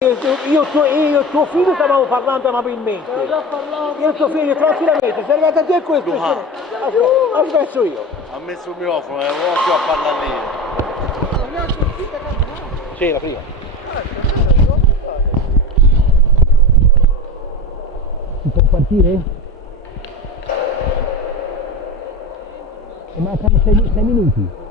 Io e tuo figlio stavamo parlando amabilmente. Io e tuo figlio tranquillamente, sei arrivato a dire questo. Ho smesso io. Ha messo il microfono e ho a parlare lì. Sì, la prima. Si può partire? E mancano 6 minuti.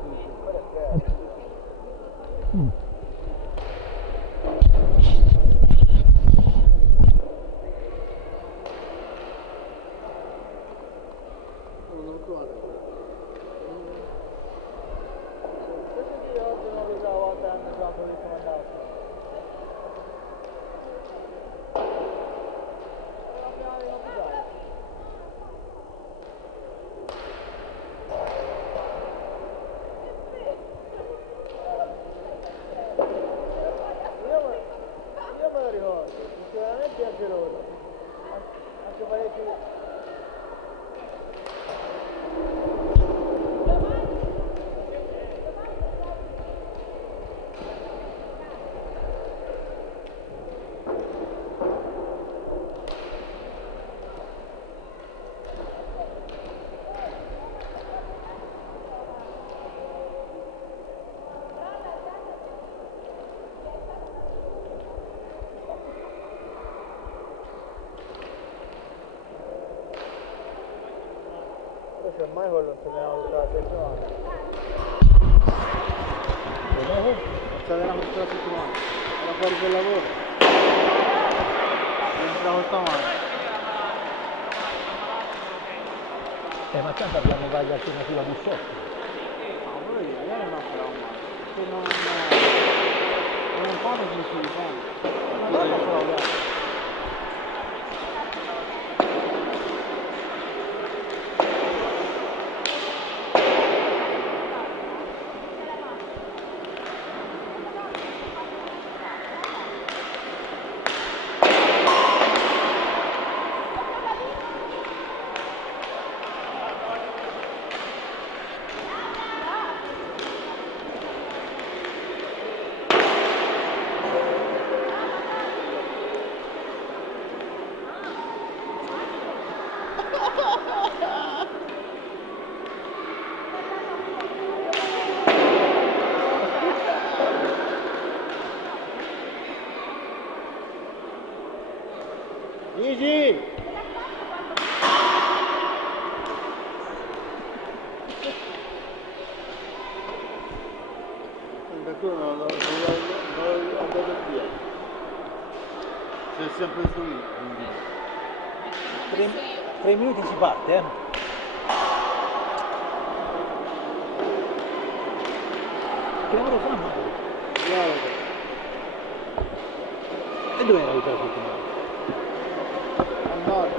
Ormai quello non sapevamo tutta la settimana. Non sapevamo tutta la settimana. Era fuori per lavoro. Entravo stamane. Ma tanto abbiamo varie alternative a Bussotti. No, quello ieri non farò male. Se non fate che si difende. Ma guarda proprio. Gigi! Non l'ho dato via. Sei sempre su lì. 3 minuti si parte, eh? Che lavoro fanno? E dove era tutta la settimana? Al nord.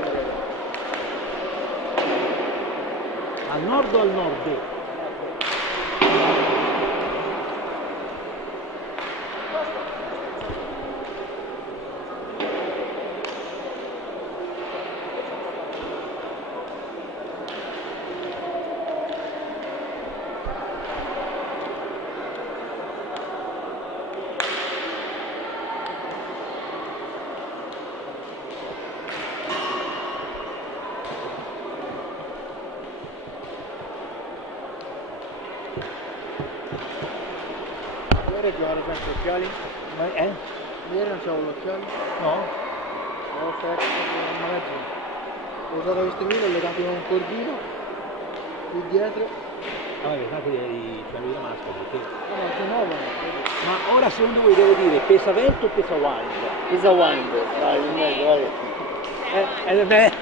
Al nord o al nord? Ieri giocare senza occhiali? Ieri non c'avevo gli occhiali? No? Ho fatto un magazzino. Ho usato queste qui, ho legato con un cordino qui dietro. Ah, vabbè, tanto c'avevi la maschera perché... No, ma si muovono. Ma ora secondo voi devo dire pesa vento o pesa wind? Pesa wind, dai, in mezzo, vai. Beh.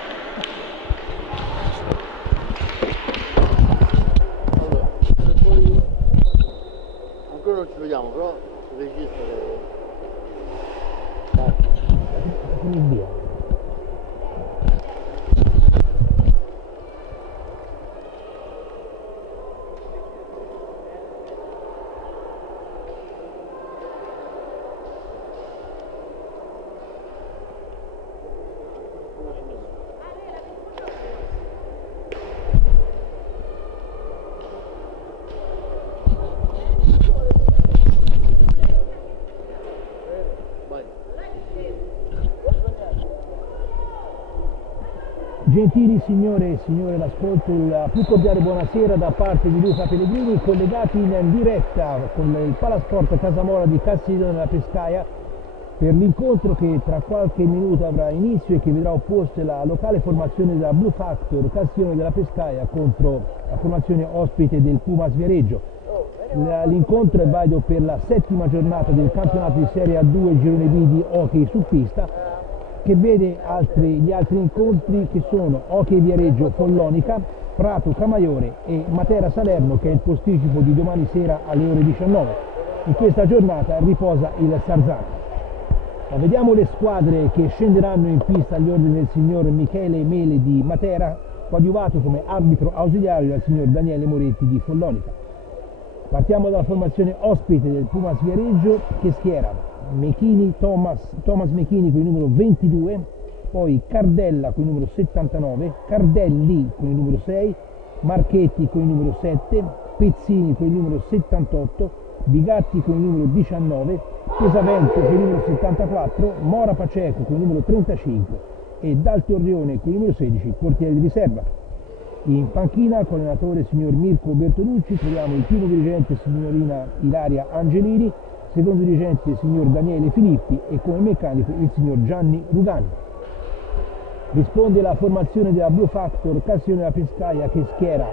Allora, e poi... Ancora non ci vediamo, però registra che... Via. Gentili signore e signore l'ascolto, la più cordiale buonasera da parte di Luca Pellegrini, collegati in diretta con il Palasport Casamola di Castiglione della Pescaia per l'incontro che tra qualche minuto avrà inizio e che vedrà opposte la locale formazione della Blue Factor Castiglione della Pescaia contro la formazione ospite del Pumas Viareggio. L'incontro è valido per la 7ª giornata del campionato di Serie A2 Girone B di hockey su pista, che vede gli altri incontri che sono Hockey Viareggio Follonica, Prato Camaiore e Matera Salerno, che è il posticipo di domani sera alle ore 19. In questa giornata riposa il Sarzano. Ma vediamo le squadre che scenderanno in pista agli ordini del signor Michele Mele di Matera, coadiuvato come arbitro ausiliario dal signor Daniele Moretti di Follonica. Partiamo dalla formazione ospite del Pumas Viareggio, che schiera Thomas Mechini con il numero 22, poi Cardella con il numero 79, Cardelli con il numero 6, Marchetti con il numero 7, Pezzini con il numero 78, Bigatti con il numero 19, Pesavento con il numero 74, Mora Paceco con il numero 35 e Dal Torrione con il numero 16, portiere di riserva. In panchina con l'allenatore signor Mirko Bertolucci troviamo il primo dirigente signorina Ilaria Angelini, secondo dirigente il signor Daniele Filippi e come meccanico il signor Gianni Rugani. Risponde la formazione della Blue Factor Castiglione della Pescaia, che schiera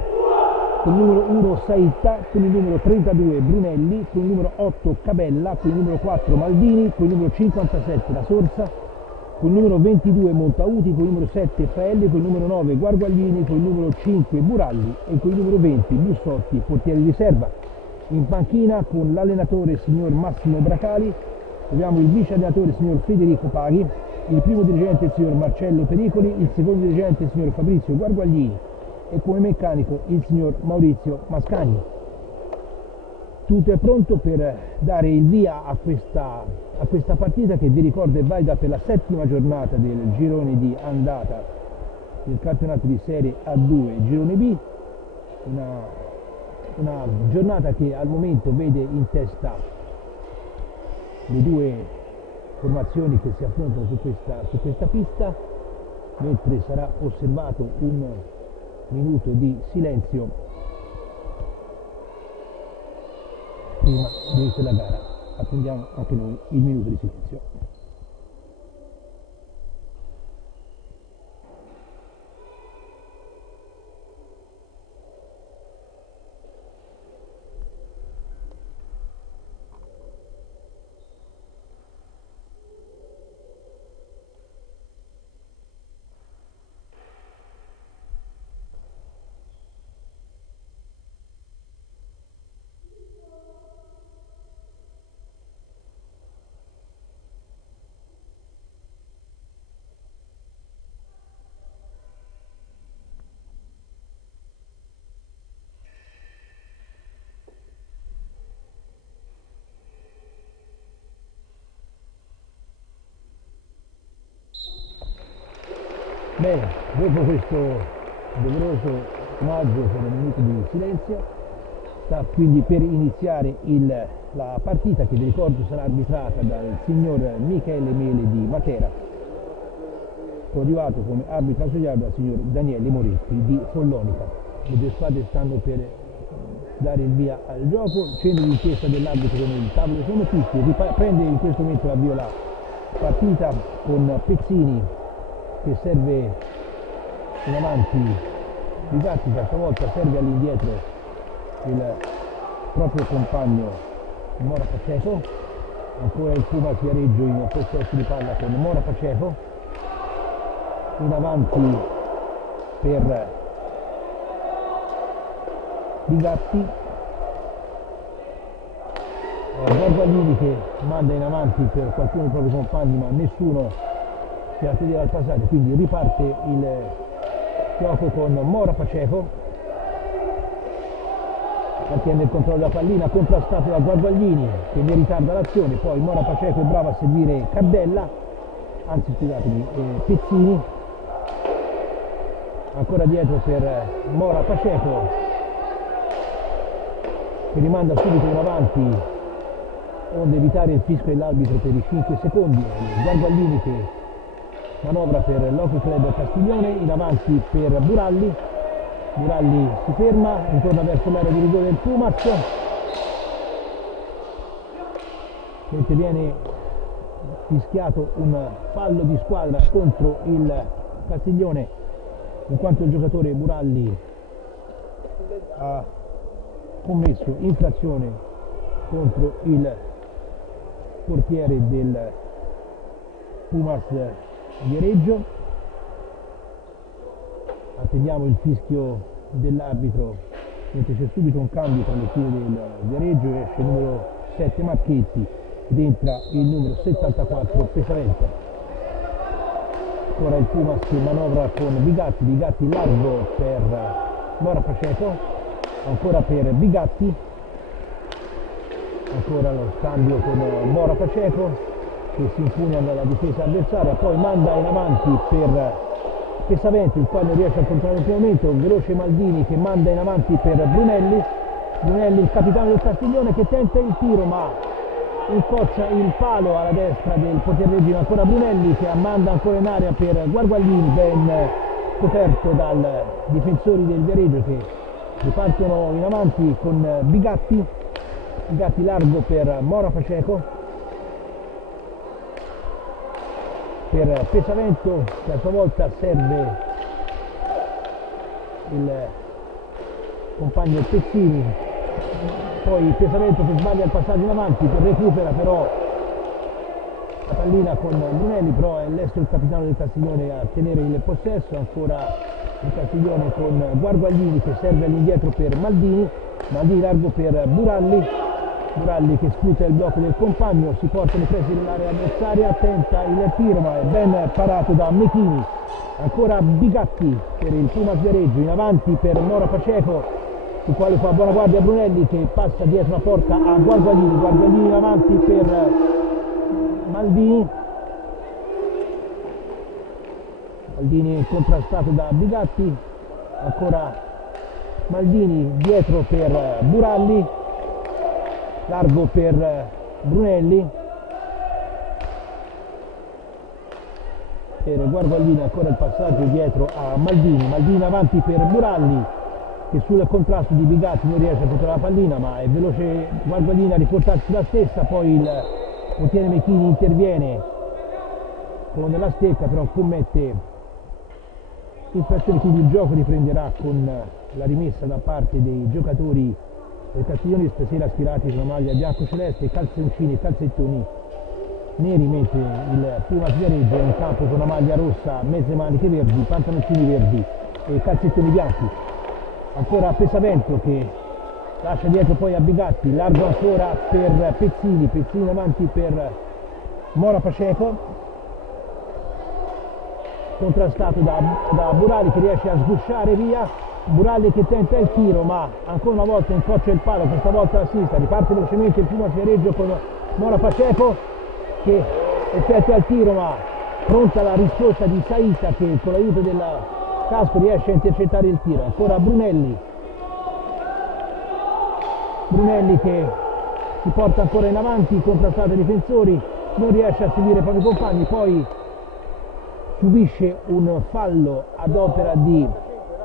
con il numero 1 Saitta, con il numero 32 Brunelli, con il numero 8 Cabella, con il numero 4 Maldini, con il numero 57 La Sorsa, con il numero 22 Montauti, con il numero 7 Faelli, con il numero 9 Guarguaglini, con il numero 5 Buralli e con il numero 20 Bussotti, portiere di riserva. In panchina con l'allenatore signor Massimo Bracali troviamo il vice allenatore signor Federico Paghi, il primo dirigente il signor Marcello Pericoli, il secondo dirigente il signor Fabrizio Guarguaglini e come meccanico il signor Maurizio Mascagni. Tutto è pronto per dare il via a questa partita, che vi ricordo è valida per la 7ª giornata del girone di andata del campionato di Serie A2 Girone B, una giornata che al momento vede in testa le due formazioni che si affrontano su questa pista, mentre sarà osservato un minuto di silenzio prima di la gara. Attendiamo anche noi il minuto di silenzio. Bene, dopo questo doveroso omaggio per un minuto di silenzio, sta quindi per iniziare la partita, che vi ricordo sarà arbitrata dal signor Michele Mele di Matera, coadiuvato come arbitro ausiliario dal signor Daniele Moretti di Follonica. Le due squadre stanno per dare il via al gioco, centro di testa dell'arbitro con il tavolo sono tutti, riprende in questo momento l'avvio la partita con Pezzini che serve in avanti Bigatti, stavolta serve all'indietro il proprio compagno Mora Paceco, ancora il Pumas Viareggio in possesso di palla con Mora Paceco, in avanti per Bigatti, Guarguaglini che manda in avanti per qualcuno dei propri compagni, ma nessuno si attende al passaggio, quindi riparte il gioco con Mora Paceco, mantiene il controllo della pallina, contrastato da Guarguaglini che ne ritarda l'azione, poi Mora Paceco è bravo a seguire Cardella, anzi scusatemi, Pezzini, ancora dietro per Mora Paceco che rimanda subito in avanti onde evitare il fischio dell'arbitro per i 5 secondi, Guarguaglini che manovra per l'Hockey Club Castiglione, in avanti per Buralli, Buralli si ferma, ritorna verso l'area di rigore del Pumas, mentre viene fischiato un fallo di squadra contro il Castiglione, in quanto il giocatore Buralli ha commesso infrazione contro il portiere del Pumas Viareggio. Attendiamo il fischio dell'arbitro, mentre c'è subito un cambio tra le file del Viareggio, esce il numero 7 Marchetti ed entra il numero 74 Pesavento. Ora il Pumas che manovra con Bigatti, Bigatti largo per Mora Paceco, ancora per Bigatti, ancora lo scambio con Mora Paceco che si impugna nella difesa avversaria, poi manda in avanti per Pesavento, il quale non riesce a controllare il primo momento, veloce Maldini che manda in avanti per Brunelli, Brunelli il capitano del Castiglione che tenta il tiro ma incoccia il palo alla destra del portiere Regina, ancora Brunelli che manda ancora in area per Guarguaglini, ben coperto dai difensori del Viareggio che ripartono in avanti con Bigatti, Bigatti largo per Mora Paceco, per Pesavento che a sua volta serve il compagno Pezzini, poi Pesavento che sbaglia il passaggio in avanti, che recupera però la pallina con Brunelli, però è l'estero il capitano del Castiglione a tenere il possesso, ancora il Castiglione con Guarguaglini che serve all'indietro per Maldini, Maldini largo per Buralli, Buralli che sfrutta il blocco del compagno, si porta le prese nell'area avversaria, tenta il tiro ma è ben parato da Mechini, ancora Bigatti per il Pumas Viareggio, in avanti per Mora Paceco, sul quale fa buona guardia Brunelli che passa dietro la porta a Guarguaglini, Guarguaglini in avanti per Maldini, Maldini contrastato da Bigatti, ancora Maldini dietro per Buralli, largo per Brunelli, per Guarguaglini ancora il passaggio dietro a Maldini, Maldini in avanti per Buralli che sul contrasto di Bigatti non riesce a portare la pallina ma è veloce Guarguaglini a riportarsi la stessa, poi il portiere Mechini interviene con la stecca però commette infrazione, quindi il gioco riprenderà con la rimessa da parte dei giocatori del Castiglione, stasera schierati con la maglia bianco-celeste, calzoncini e calzettoni neri, mentre il Pumas Viareggio è in campo con la maglia rossa, mezze maniche verdi, pantaloncini verdi e calzettoni bianchi. Ancora Pesavento che lascia dietro poi a Bigatti, largo ancora per Pezzini, Pezzini avanti per Mora Paceco, contrastato da Buralli che riesce a sgusciare via, Buralli che tenta il tiro ma ancora una volta incrocia il palo, questa volta a sinistra, riparte velocemente il Pumas Viareggio con Mora Paceco che effettua il tiro ma pronta la risposta di Saita che con l'aiuto del casco riesce a intercettare il tiro, ancora Brunelli, Brunelli che si porta ancora in avanti, contrastato dai difensori, non riesce a seguire i propri compagni, poi subisce un fallo ad opera di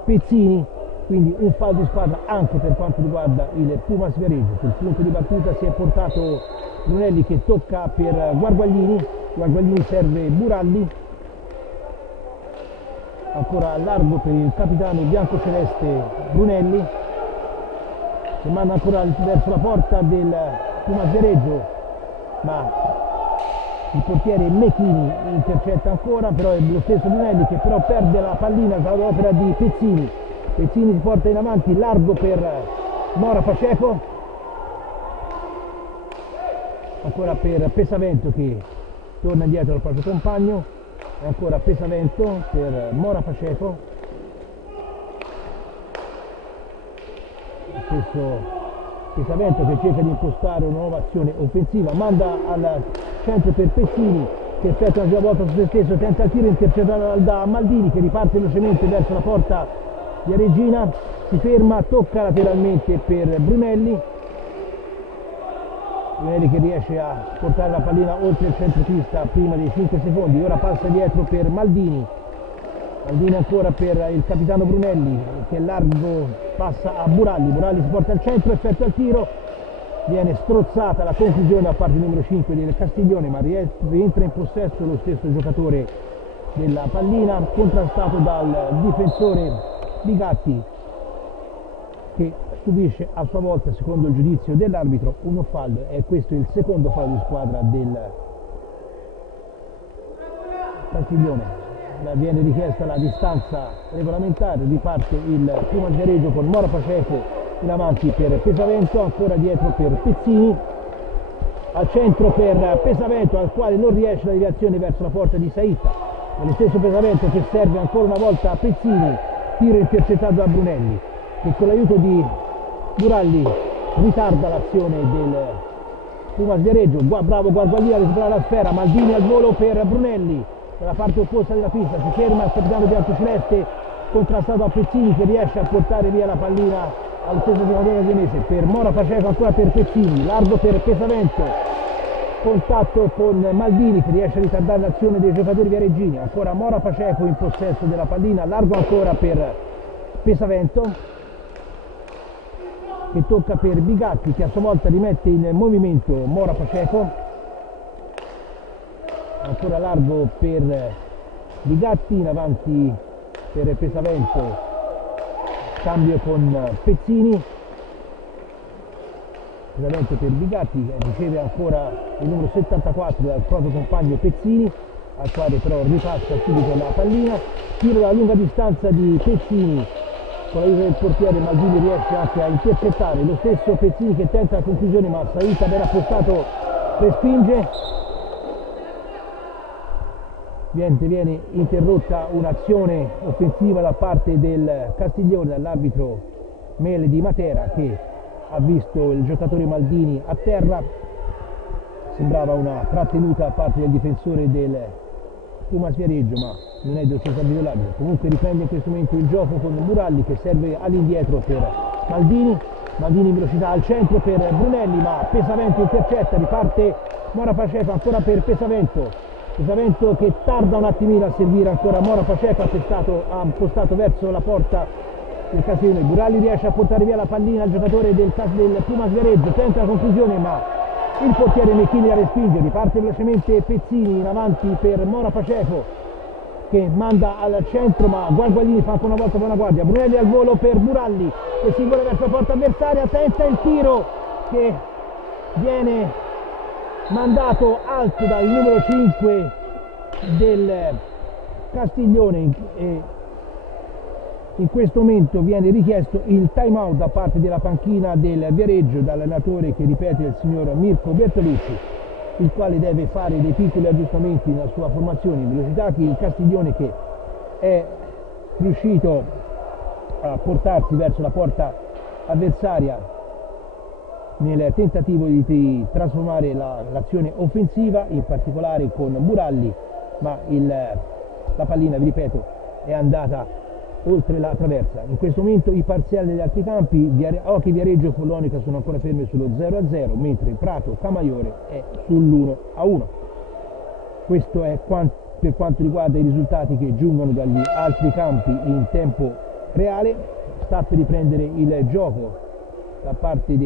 Pezzini, quindi un fallo di squadra anche per quanto riguarda il Pumas Viareggio. Sul punto di battuta si è portato Brunelli che tocca per Guarguaglini, Guarguaglini serve Buralli, ancora a largo per il capitano biancoceleste Brunelli che manda ancora verso la porta del Pumas Viareggio ma il portiere Mechini intercetta ancora, però è lo stesso Brunelli che però perde la pallina all'opera di Pezzini, Pezzini si porta in avanti, largo per Mora Paceco, ancora per Pesavento che torna indietro al proprio compagno, e ancora Pesavento per Mora Paceco, lo stesso Pesavento che cerca di impostare una nuova azione offensiva, manda al centro per Pezzini che effettua una volta su se stesso, tenta il tiro intercettato da Maldini che riparte velocemente verso la porta di Regina, si ferma, tocca lateralmente per Brunelli, Brunelli che riesce a portare la pallina oltre il centropista prima dei 5 secondi, ora passa dietro per Maldini. Maldini ancora per il capitano Brunelli che largo passa a Buralli, Buralli si porta al centro, effettua il tiro, viene strozzata la conclusione da parte numero 5 del Castiglione, ma rientra in possesso lo stesso giocatore della pallina, contrastato dal difensore Bigatti che subisce a sua volta, secondo il giudizio dell'arbitro, uno fallo, e questo è il secondo fallo di squadra del Castiglione. Viene richiesta la distanza regolamentare, riparte il primo sgareggio con Mora Paceco in avanti per Pesavento, ancora dietro per Pezzini, al centro per Pesavento, al quale non riesce la deviazione verso la porta di Saitta, lo stesso Pesavento che serve ancora una volta a Pezzini, tiro intercettato da Brunelli che con l'aiuto di Buralli ritarda l'azione del primo sgareggio. Bravo Guarguaglini a recuperare la sfera, Maldini al volo per Brunelli dalla parte opposta della pista, si ferma il capitano biancoceleste contrastato a Pezzini che riesce a portare via la pallina allo stesso giocatore vienese, per Mora Paceco ancora per Pezzini, largo per Pesavento, contatto con Maldini che riesce a ritardare l'azione dei giocatori viareggini, ancora Mora Paceco in possesso della pallina, largo ancora per Pesavento che tocca per Bigatti che a sua volta rimette in movimento Mora Paceco, ancora largo per Bigatti, in avanti per Pesavento, cambio con Pezzini, Pesavento per Bigatti, riceve ancora il numero 74 dal proprio compagno Pezzini, al quale però ripassa subito la pallina, tiro da lunga distanza di Pezzini, con l'aiuto del portiere Maldini riesce anche a intercettare lo stesso Pezzini che tenta la conclusione, ma Saitta ben appostato respinge. Viene interrotta un'azione offensiva da parte del Castiglione dall'arbitro Mele di Matera che ha visto il giocatore Maldini a terra, sembrava una trattenuta da parte del difensore del Pumas Viareggio, ma non è dello stesso arbitro dell'arbitro. Comunque riprende in questo momento il gioco con Buralli che serve all'indietro per Maldini, Maldini in velocità al centro per Brunelli, ma Pesavento intercetta, riparte Mora Paceco ancora per Pesavento che tarda un attimino a servire, ancora Mora Paceco ha postato verso la porta del Castiglione, Buralli riesce a portare via la pallina al giocatore del Pumas Viareggio, tenta la conclusione ma il portiere Mecchini la respinge, riparte velocemente Pezzini in avanti per Mora Paceco che manda al centro, ma Guarguaglini fa ancora una volta buona guardia, Brunelli al volo per Buralli che si vuole verso la porta avversaria, tenta il tiro che viene mandato alto dal numero 5 del Castiglione e in questo momento viene richiesto il time out da parte della panchina del Viareggio dall'allenatore che ripete il signor Mirko Bertolucci, il quale deve fare dei piccoli aggiustamenti nella sua formazione in velocità. Il Castiglione che è riuscito a portarsi verso la porta avversaria nel tentativo di trasformare l'azione offensiva, in particolare con Buralli, ma la pallina, vi ripeto, è andata oltre la traversa. In questo momento i parziali degli altri campi, Ochi, Viareggio e Follonica sono ancora fermi sullo 0-0, mentre Prato, Camaiore è sull'1-1. Questo è per quanto riguarda i risultati che giungono dagli altri campi in tempo reale. Sta per riprendere il gioco da parte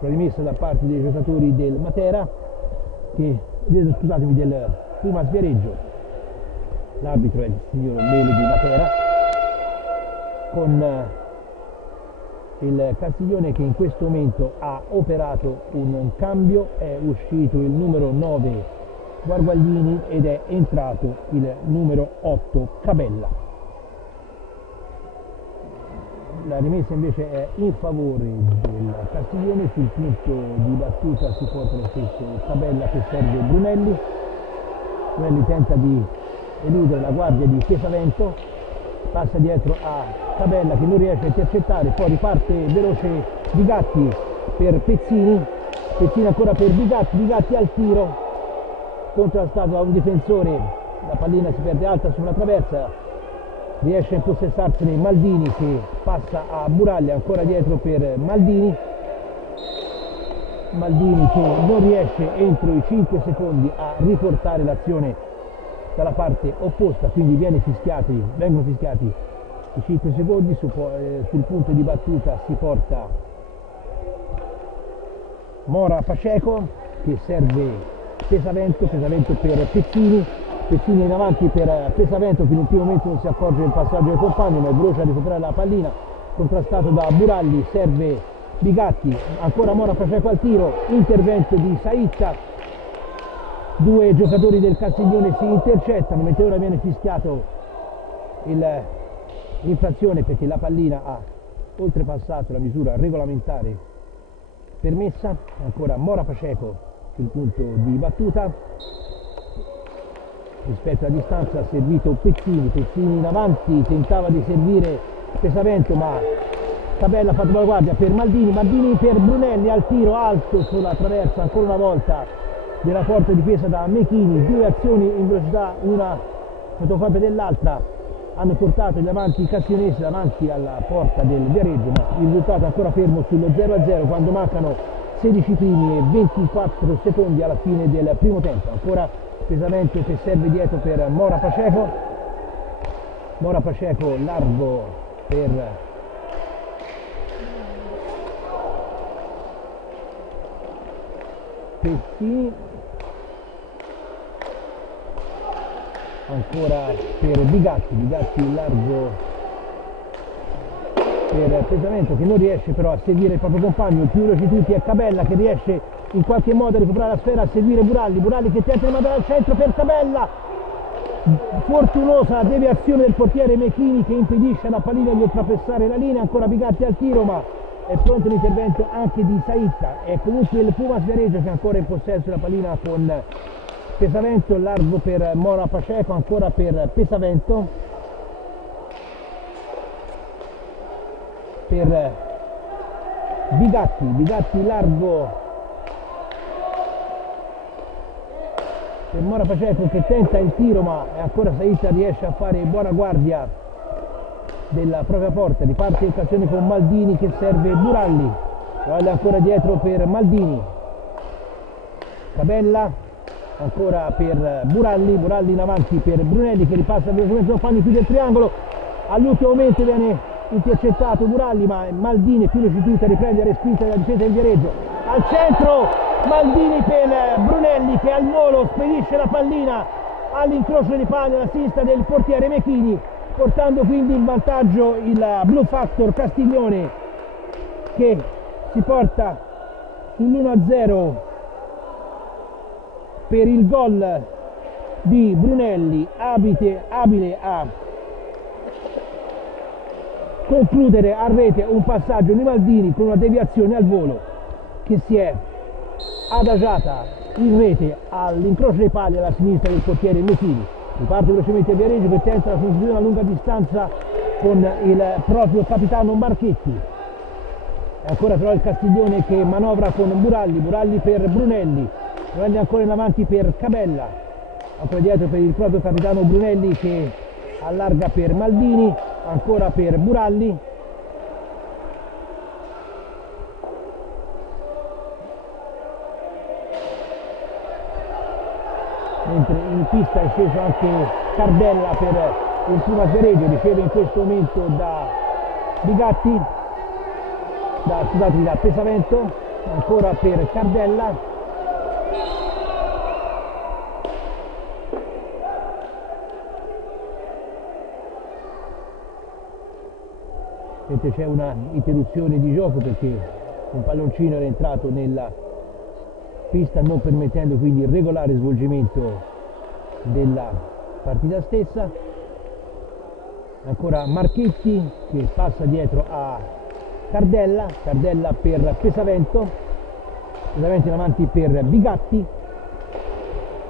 rimessa da parte dei giocatori del Matera del Pumas Viareggio. L'arbitro è il signor Mele di Matera, con il Castiglione che in questo momento ha operato un cambio, è uscito il numero 9 Guarguaglini ed è entrato il numero 8 Cabella. La rimessa invece è in favore del Castiglione, sul punto di battuta si porta lo stesso Cabella che serve Brunelli. Brunelli tenta di eludere la guardia di Pesavento, passa dietro a Cabella che non riesce a intercettare, poi riparte veloce Bigatti per Pezzini, Pezzini ancora per Bigatti al tiro, contrastato da un difensore, la pallina si perde alta sulla traversa, riesce a impossessarsene Maldini che passa a Buralli, ancora dietro per Maldini, Maldini che non riesce entro i 5 secondi a riportare l'azione dalla parte opposta, quindi vengono fischiati i 5 secondi, sul punto di battuta si porta Mora Pacheco che serve Pesavento per Pezzini in avanti per Pesavento che in un primo momento non si accorge del passaggio del compagno ma è veloce a recuperare la pallina, contrastato da Buralli, serve Bigatti, ancora Mora Pacheco al tiro, intervento di Saitta, due giocatori del Castiglione si intercettano, mentre ora viene fischiato l'infrazione perché la pallina ha oltrepassato la misura regolamentare permessa. Ancora Mora Pacheco sul punto di battuta, rispetto alla distanza ha servito Pezzini in avanti, tentava di servire Pesavento ma Cabella ha fatto la guardia per Maldini per Brunelli al tiro alto sulla traversa ancora una volta della porta difesa da Mechini, due azioni in velocità, una fotocopia dell'altra, hanno portato gli avanti cassionesi davanti alla porta del Viareggio, ma il risultato è ancora fermo sullo 0-0 quando mancano 16 primi e 24 secondi alla fine del primo tempo. Ancora Pesavento che serve dietro per Mora Pacheco largo per Pezzini, ancora per Bigatti largo per Pesavento che non riesce però a seguire il proprio compagno, il più veloce di tutti è Cabella che riesce in qualche modo a recuperare la sfera, a seguire Buralli che tenta di mandare al centro per Cabella, fortunosa deviazione del portiere Mechini che impedisce alla pallina di oltrepassare la linea, ancora Bigatti al tiro ma è pronto l'intervento anche di Saitta, è comunque il Pumas Viareggio che è ancora in possesso della pallina con Pesavento, largo per Mora Pacheco, ancora per Pesavento, per Bigatti largo per Mora Pacheco che tenta il tiro ma ancora Saitta riesce a fare buona guardia della propria porta, riparte in occasione con Maldini che serve Buralli ancora dietro per Maldini, Cabella ancora per Buralli in avanti per Brunelli che ripassa velocemente lo fanno chiude il triangolo, all'ultimo momento viene intercettato Buralli ma Maldini più riuscito a riprendere respinta dalla difesa del Viareggio, al centro Maldini per Brunelli che al volo spedisce la pallina all'incrocio di palla alla sinistra del portiere Mechini, portando quindi in vantaggio il Blue Factor Castiglione che si porta sull'1-0 per il gol di Brunelli, abile a concludere a rete un passaggio di Maldini con una deviazione al volo che si è adagiata in rete all'incrocio dei pali alla sinistra del portiere Mechini. Riparte velocemente il Viareggio che tenta la conclusione a lunga distanza con il proprio capitano Marchetti. E ancora però il Castiglione che manovra con Buralli per Brunelli ancora in avanti per Cabella, ancora dietro per il proprio capitano Brunelli che allarga per Maldini, ancora per Buralli. Mentre in pista è sceso anche Cardella per il Pumas Viareggio, riceve in questo momento da Bigatti, da Pesavento, ancora per Cardella. Mentre c'è una interruzione di gioco perché un palloncino era entrato nella pista non permettendo quindi il regolare svolgimento della partita stessa. Ancora Marchetti che passa dietro a Cardella per Pesavento in avanti per Bigatti,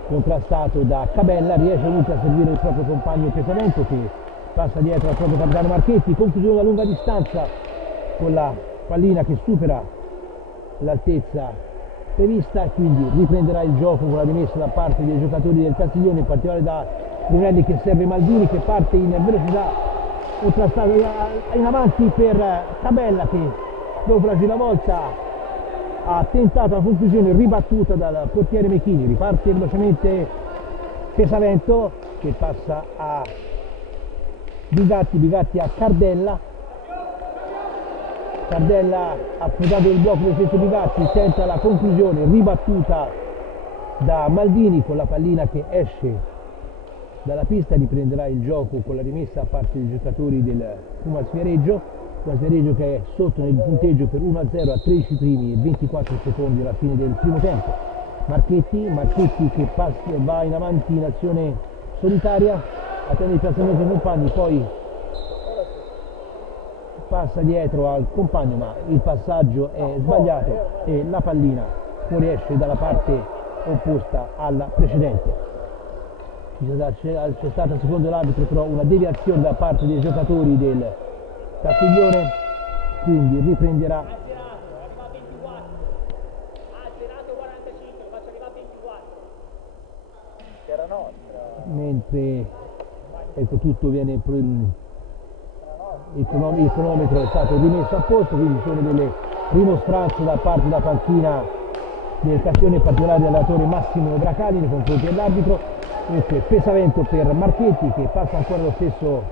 contrastato da Cabella, riesce comunque a servire il proprio compagno Pesavento che passa dietro al proprio capitano Marchetti, conclusione a lunga distanza con la pallina che supera l'altezza prevista, quindi riprenderà il gioco con la rimessa da parte dei giocatori del Castiglione, in particolare da Brunelli che serve Maldini che parte in velocità, contrastato in avanti per Cabella che dopo la giravolta ha tentato la conclusione ribattuta dal portiere Mechini. Riparte velocemente Pesavento che passa a Bigatti, Bigatti a Cardella. Cardella ha affondato il blocco dello stesso Bigatti, tenta la conclusione ribattuta da Maldini con la pallina che esce dalla pista. Riprenderà il gioco con la rimessa a parte dei giocatori del Pumas Viareggio. Pumas Viareggio che è sotto nel punteggio per 1-0 a 13 primi e 24 secondi alla fine del primo tempo. Marchetti che va in avanti in azione solitaria, attende il piazzamento dei compagni, poi passa dietro al compagno, ma il passaggio è sbagliato e la pallina fuoriesce dalla parte opposta alla precedente. C'è stata secondo l'arbitro però una deviazione da parte dei giocatori del Castiglione, quindi riprenderà mentre ecco, tutto viene il cronometro è stato rimesso a posto, quindi ci sono delle rimostranze da parte della panchina del Castiglione, in particolare dell'allenatore Massimo Bracali nei confronti dell'arbitro. Questo è Pesavento per Marchetti che passa ancora lo stesso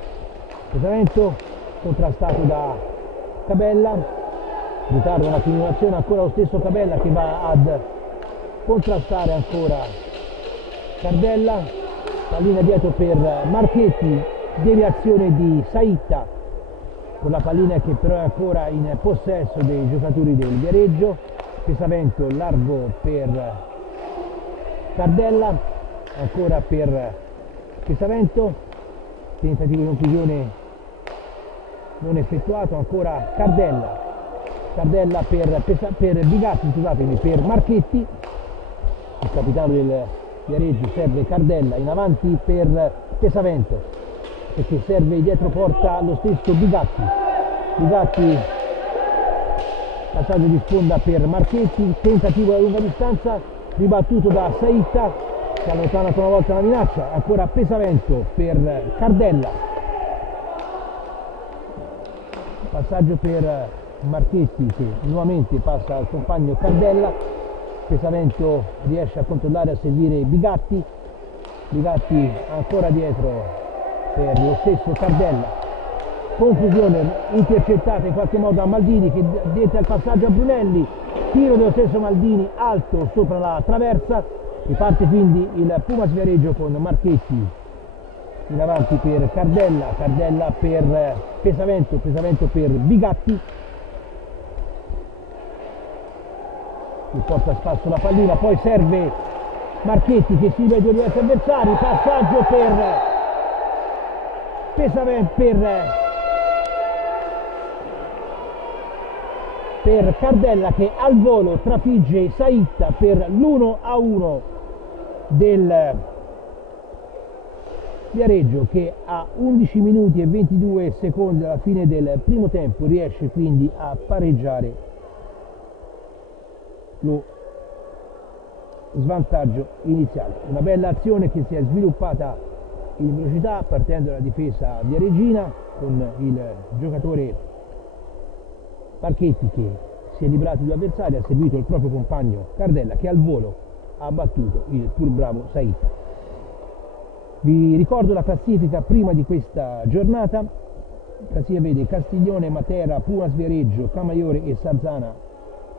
Pesavento, contrastato da Cabella, ritarda una continuazione, ancora lo stesso Cabella che va ad contrastare ancora Cardella, pallina dietro per Marchetti, deviazione di Saitta con la pallina che però è ancora in possesso dei giocatori del Viareggio. Pesavento largo per Cardella, ancora per Pesavento, tentativo di conclusione non effettuato, ancora Cardella per Bigatti, scusatemi, per Marchetti, il capitano del Viareggio serve Cardella in avanti per Pesavento perché serve dietro porta lo stesso Bigatti, passaggio di sponda per Marchetti, tentativo da lunga distanza ribattuto da Saitta che allontana ancora una volta la minaccia, ancora Pesavento per Cardella, passaggio per Marchetti che nuovamente passa al compagno Cardella. Pesavento riesce a controllare e a servire Bigatti ancora dietro per lo stesso Cardella, conclusione intercettata in qualche modo da Maldini che detta il passaggio a Brunelli, tiro dello stesso Maldini alto sopra la traversa. Riparte quindi il Pumas Viareggio con Marchetti in avanti per Cardella per Pesavento per Bigatti, che porta a spasso la pallina, poi serve Marchetti che si vede diversi avversari, passaggio per Pesavento per Cardella che al volo trafigge Saitta per l'1-1 del Viareggio, che a 11 minuti e 22 secondi alla fine del primo tempo riesce quindi a pareggiare lo svantaggio iniziale. Una bella azione che si è sviluppata in velocità partendo dalla difesa viareggina con il giocatore Marchetti che si è liberato di due avversari, ha seguito il proprio compagno Cardella che al volo ha battuto il pur bravo Saitta. Vi ricordo la classifica prima di questa giornata. La classifica vede Castiglione, Matera, Pumas Viareggio, Camaiore e Sarzana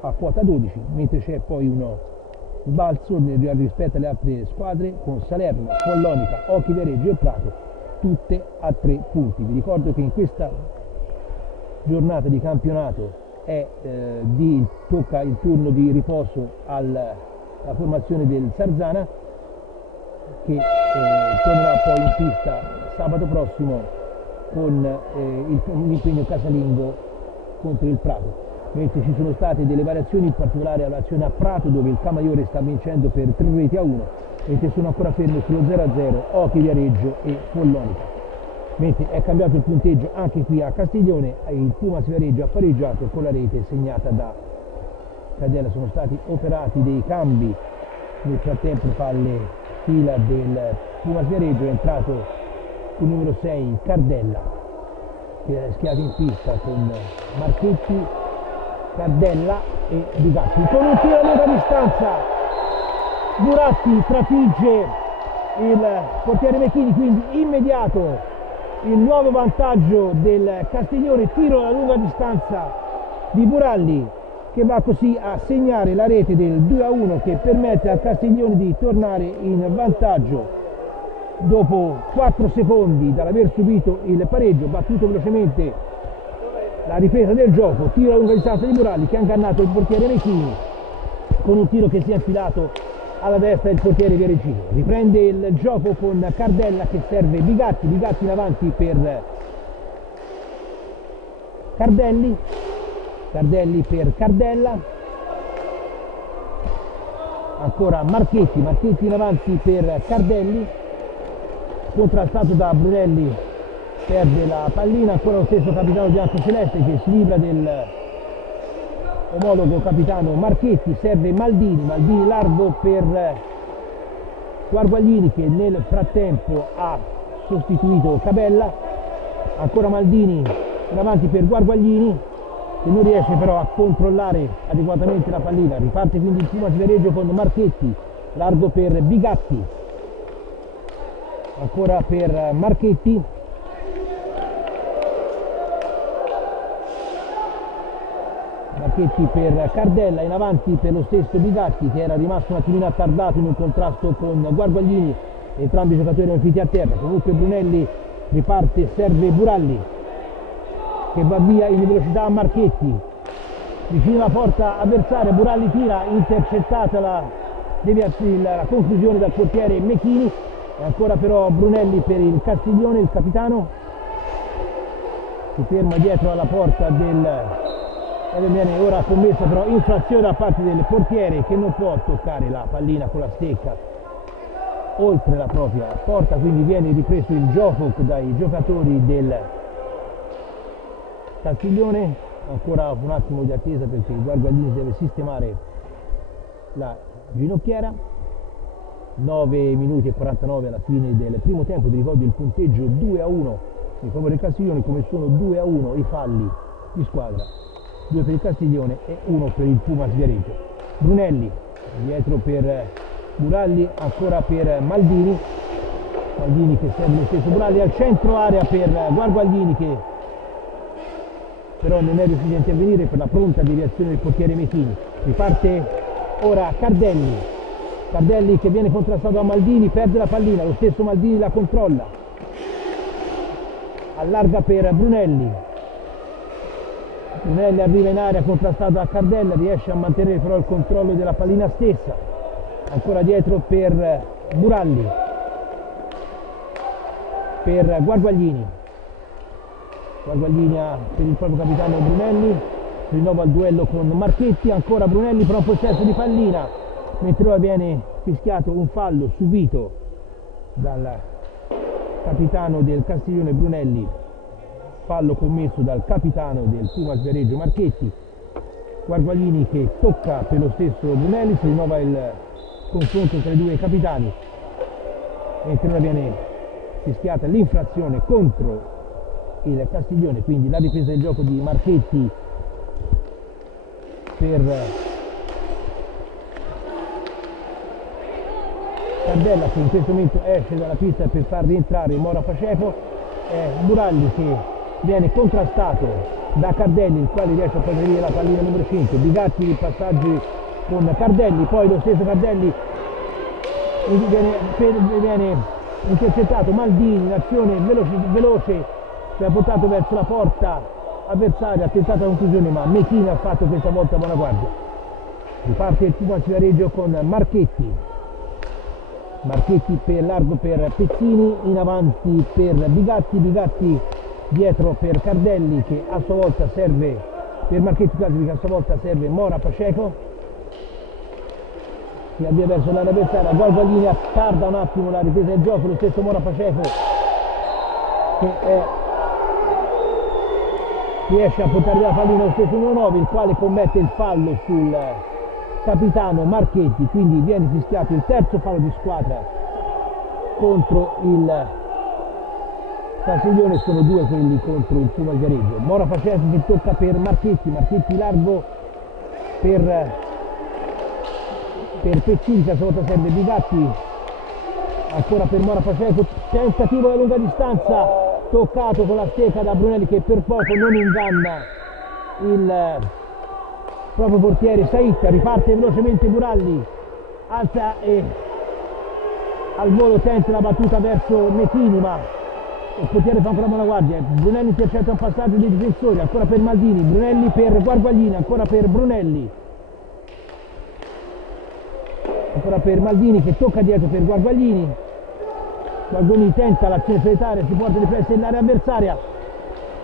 a quota 12, mentre c'è poi uno sbalzo rispetto alle altre squadre con Salerno, Follonica, Ochi Viareggio e Prato tutte a 3 punti. Vi ricordo che in questa giornata di campionato tocca il turno di riposo alla formazione del Sarzana che tornerà poi in pista sabato prossimo con l'impegno casalingo contro il Prato. Mentre ci sono state delle variazioni, in particolare all'azione a Prato dove il Camaiore sta vincendo per 3-1, mentre sono ancora fermi sullo 0-0 Ochi Viareggio e Follonica. Mentre è cambiato il punteggio anche qui a Castiglione, il Pumas Viareggio ha pareggiato con la rete segnata da Cardella. Sono stati operati dei cambi, nel frattempo fa le fila del Pumas Viareggio, è entrato il numero 6 Cardella che è schierato in pista con Marchetti Cardella e Bigatti. Con un tiro a lunga distanza Buratti trafigge il portiere Mechini, quindi immediato il nuovo vantaggio del Castiglione, tiro a lunga distanza di Buralli che va così a segnare la rete del 2-1 che permette al Castiglione di tornare in vantaggio dopo 4 secondi dall'aver subito il pareggio. Battuto velocemente la ripresa del gioco, tiro a lunga distanza di Buralli che ha ingannato il portiere Mechini con un tiro che si è infilato alla destra del portiere Viareggino. Riprende il gioco con Cardella che serve Bigatti, Bigatti in avanti per Cardelli, Cardelli per Cardella, ancora Marchetti, Marchetti in avanti per Cardelli, contrastato da Brunelli, perde la pallina, ancora lo stesso capitano biancoceleste che si libera del omologo capitano Marchetti, serve Maldini, Maldini largo per Guarguaglini che nel frattempo ha sostituito Cabella, ancora Maldini in avanti per Guarguaglini che non riesce però a controllare adeguatamente la pallina, riparte quindi il Pumas Viareggio con Marchetti, largo per Bigatti, ancora per Marchetti, Marchetti per Cardella, in avanti per lo stesso Bigatti che era rimasto un attimino attardato in un contrasto con Guarguaglini, entrambi i giocatori erano finiti a terra. Comunque Brunelli riparte, serve Buralli che va via in velocità a Marchetti, vicino alla porta avversaria, Buralli tira, intercettata la conclusione dal portiere Mechini, e ancora però Brunelli per il Castiglione, il capitano si ferma dietro alla porta viene ora commessa però infrazione da parte del portiere che non può toccare la pallina con la stecca oltre la propria porta, quindi viene ripreso il gioco dai giocatori del Castiglione. Ancora un attimo di attesa perché il Guarguaglini deve sistemare la ginocchiera. 9 minuti e 49 alla fine del primo tempo, vi ricordo il punteggio 2-1 in favore del Castiglione, come sono 2-1 i falli di squadra, 2 per il Castiglione e 1 per il Pumas Viareggio. Brunelli dietro per Buralli, ancora per Maldini, Maldini che serve lo stesso Buralli al centro area per Guarguaglini che però non è riuscito a intervenire per la pronta deviazione del portiere Mechini. Riparte ora Cardelli, Cardelli che viene contrastato da Maldini, perde la pallina, lo stesso Maldini la controlla, allarga per Brunelli, Brunelli arriva in area contrastato da Cardella, riesce a mantenere però il controllo della pallina stessa, ancora dietro per Buralli, per Guarguaglini, Guarguaglini per il proprio capitano Brunelli, rinnova il duello con Marchetti, ancora Brunelli però un possesso di pallina, mentre ora viene fischiato un fallo subito dal capitano del Castiglione Brunelli, fallo commesso dal capitano del Pumas Viareggio Marchetti. Guarguaglini che tocca per lo stesso Brunelli, si rinnova il confronto tra i due capitani, mentre ora viene fischiata l'infrazione contro il Castiglione, quindi la difesa del gioco di Marchetti per Cardella che in questo momento esce dalla pista per far rientrare Mora Paceco, Buralli che viene contrastato da Cardelli, il quale riesce a prendere via la pallina numero 5, Bigatti il passaggio con Cardelli, poi lo stesso Cardelli viene intercettato, Maldini in azione veloce si è portato verso la porta avversaria, ha tentato la conclusione ma Mechini ha fatto questa volta buona guardia. Riparte il Pumas Viareggio con Marchetti, Marchetti per largo per Pezzini, in avanti per Bigatti, Bigatti dietro per Cardelli che a sua volta serve per Marchetti, che a sua volta serve Mora Paceco, si avvia verso l'area avversaria, Guarguaglini tarda un attimo la ripresa del gioco, lo stesso Mora Paceco che riesce a portare la pallina lo stesso numero 9, il quale commette il fallo sul capitano Marchetti, quindi viene fischiato il terzo fallo di squadra contro il Castiglione, sono 2 quelli contro il Pumas Viareggio. Mora Paceco che tocca per Marchetti, Marchetti largo per Pezzini, che stavolta serve Bigatti, ancora per Mora Paceco, tentativo da lunga distanza, toccato con la stecca da Brunelli, che per poco non inganna il proprio portiere Saitta. Riparte velocemente Buralli, alza e al volo tenta la battuta verso Mechini, ma il portiere fa ancora buona guardia. Brunelli intercetta un passaggio dei difensori, ancora per Maldini, Brunelli per Guarguaglini, ancora per Brunelli, ancora per Maldini che tocca dietro per Guarguaglini. Guarguaglini tenta l'azione solitaria, si porta riflessa nell'area avversaria,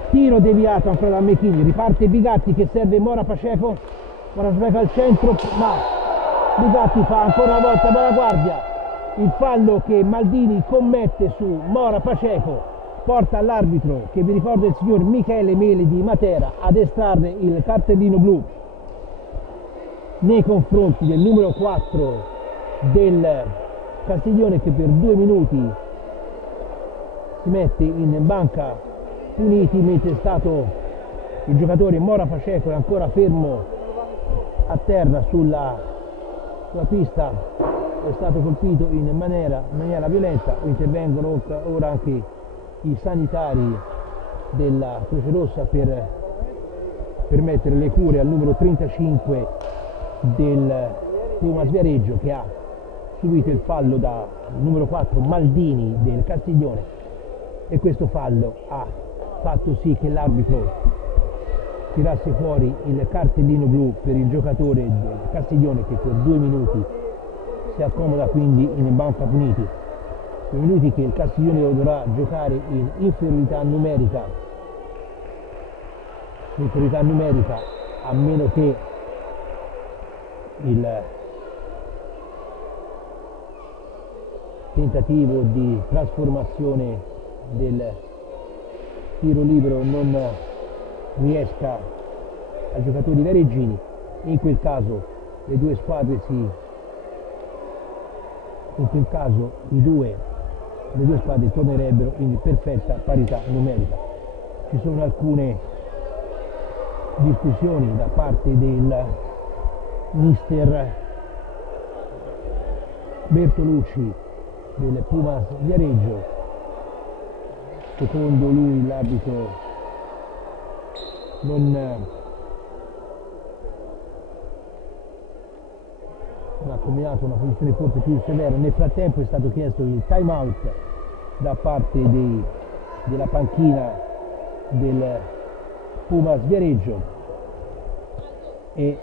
tiro deviato ancora da Mechini. Riparte Bigatti che serve Mora Paceco, Mora Paceco al centro, ma Bigatti fa ancora una volta buona guardia. Il fallo che Maldini commette su Mora Paceco porta all'arbitro, che vi ricordo il signor Michele Meli di Matera, ad estrarre il cartellino blu nei confronti del numero 4 del Castiglione, che per 2 minuti si mette in banca puniti, mentre è stato il giocatore Mora Paceco è ancora fermo a terra sulla pista, è stato colpito in maniera violenta. Intervengono ora anche i sanitari della Croce Rossa per permettere le cure al numero 35 del Pumas Viareggio, che ha subito il fallo da numero 4 Maldini del Castiglione, e questo fallo ha fatto sì che l'arbitro tirasse fuori il cartellino blu per il giocatore del Castiglione, che per 2 minuti si accomoda quindi in banca puniti. 2 minuti che il Castiglione dovrà giocare in inferiorità numerica, a meno che il tentativo di trasformazione del tiro libero non riesca ai giocatori viareggini. In quel caso le due squadre le due squadre tornerebbero in perfetta parità numerica. Ci sono alcune discussioni da parte del mister Bertolucci del Pumas Viareggio. Secondo lui l'arbitro non ha combinato una posizione forse più severa. Nel frattempo è stato chiesto il time out da parte della panchina del Pumas Viareggio, e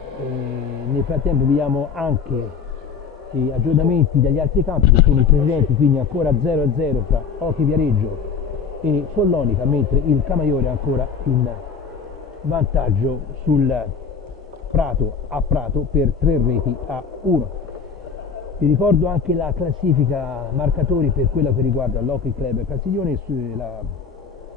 nel frattempo vediamo anche gli aggiornamenti dagli altri campi che sono i precedenti, quindi ancora 0-0 tra Oche Viareggio e Follonica, mentre il Camaiore è ancora in vantaggio sul Prato a Prato per 3-1. Vi ricordo anche la classifica marcatori per quello che riguarda l'Hockey Club Castiglione, la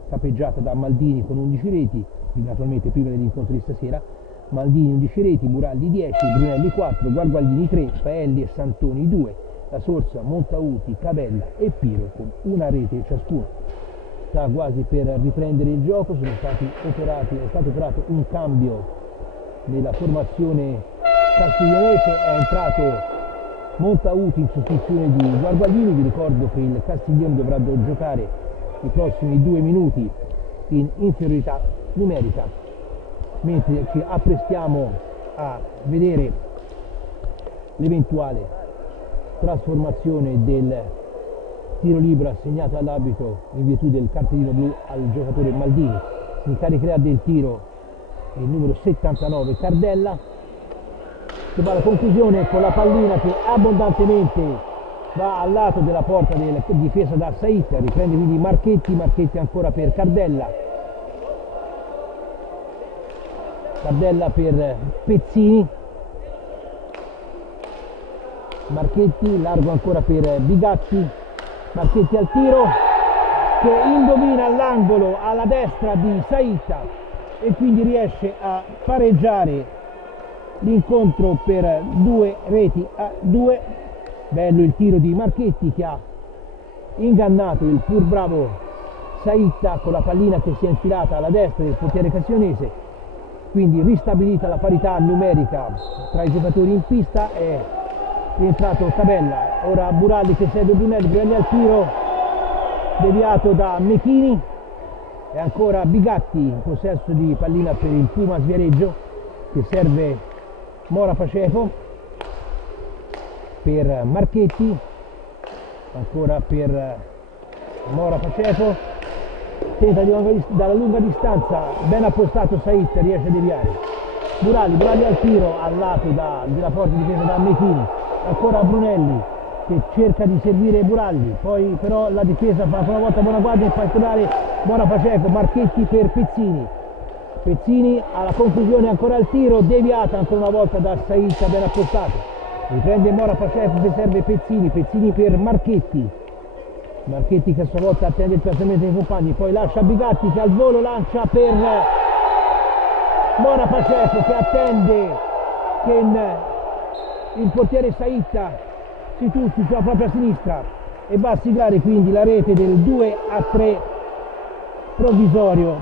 capeggiata da Maldini con 11 reti, naturalmente prima dell'incontro di stasera. Maldini 11 reti, Buraldi 10, Brunelli 4, Guarguaglini 3, Paelli e Santoni 2, La Sorsa, Montauti, Cabella e Piro con una rete ciascuno. Sta quasi per riprendere il gioco, è stato operato un cambio nella formazione castiglionese, è entrato Montauti in sostituzione di Guarguaglini. Vi ricordo che il Castiglione dovrà giocare i prossimi 2 minuti in inferiorità numerica, mentre ci apprestiamo a vedere l'eventuale trasformazione del tiro libero assegnato all'arbitro in virtù del cartellino blu al giocatore Maldini. Si incaricherà del tiro il numero 79 Cardella, che va alla conclusione con la pallina che abbondantemente va al lato della porta difesa da Saitta. Riprende quindi Marchetti ancora per Cardella per Pezzini, Marchetti largo ancora per Bigatti, Marchetti al tiro che indovina all'angolo alla destra di Saitta e quindi riesce a pareggiare l'incontro per 2-2. Bello il tiro di Marchetti che ha ingannato il pur bravo Saitta con la pallina che si è infilata alla destra del portiere castiglionese. quindi ristabilita la parità numerica tra i giocatori in pista. È rientrato Cabella, ora Buralli che serve Brunelli, Brunelli al tiro deviato da Mechini, e ancora Bigatti in possesso di pallina per il Pumas Viareggio, che serve Mora Paceco per Marchetti, ancora per Mora Paceco, tenta dalla lunga distanza, ben appostato Sait, riesce a deviare. Buralli al tiro al lato della forte difesa da Mechini, ancora Brunelli che cerca di seguire Buralli, poi però la difesa fa ancora una volta buona guardia, in particolare Mora Paceco, Marchetti per Pezzini alla conclusione, ancora al tiro, deviata ancora una volta da Sait, ben appostato, riprende Mora Paceco che serve Pezzini per Marchetti che a sua volta attende il piazzamento dei compagni, poi lascia Bigatti che al volo lancia per Mora Paceco che attende che il portiere Sait si tutti sulla propria sinistra e va a siglare quindi la rete del 2-3 provvisorio,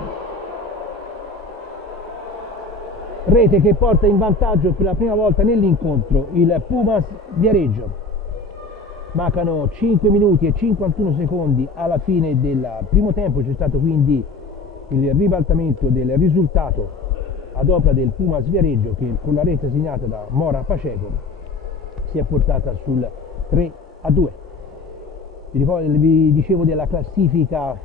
rete che porta in vantaggio per la prima volta nell'incontro il Pumas Viareggio. Mancano 5 minuti e 51 secondi alla fine del primo tempo, c'è stato quindi il ribaltamento del risultato ad opera del Pumas Viareggio che con la rete segnata da Mora Paceco si è portata sul 3-2. Vi dicevo della classifica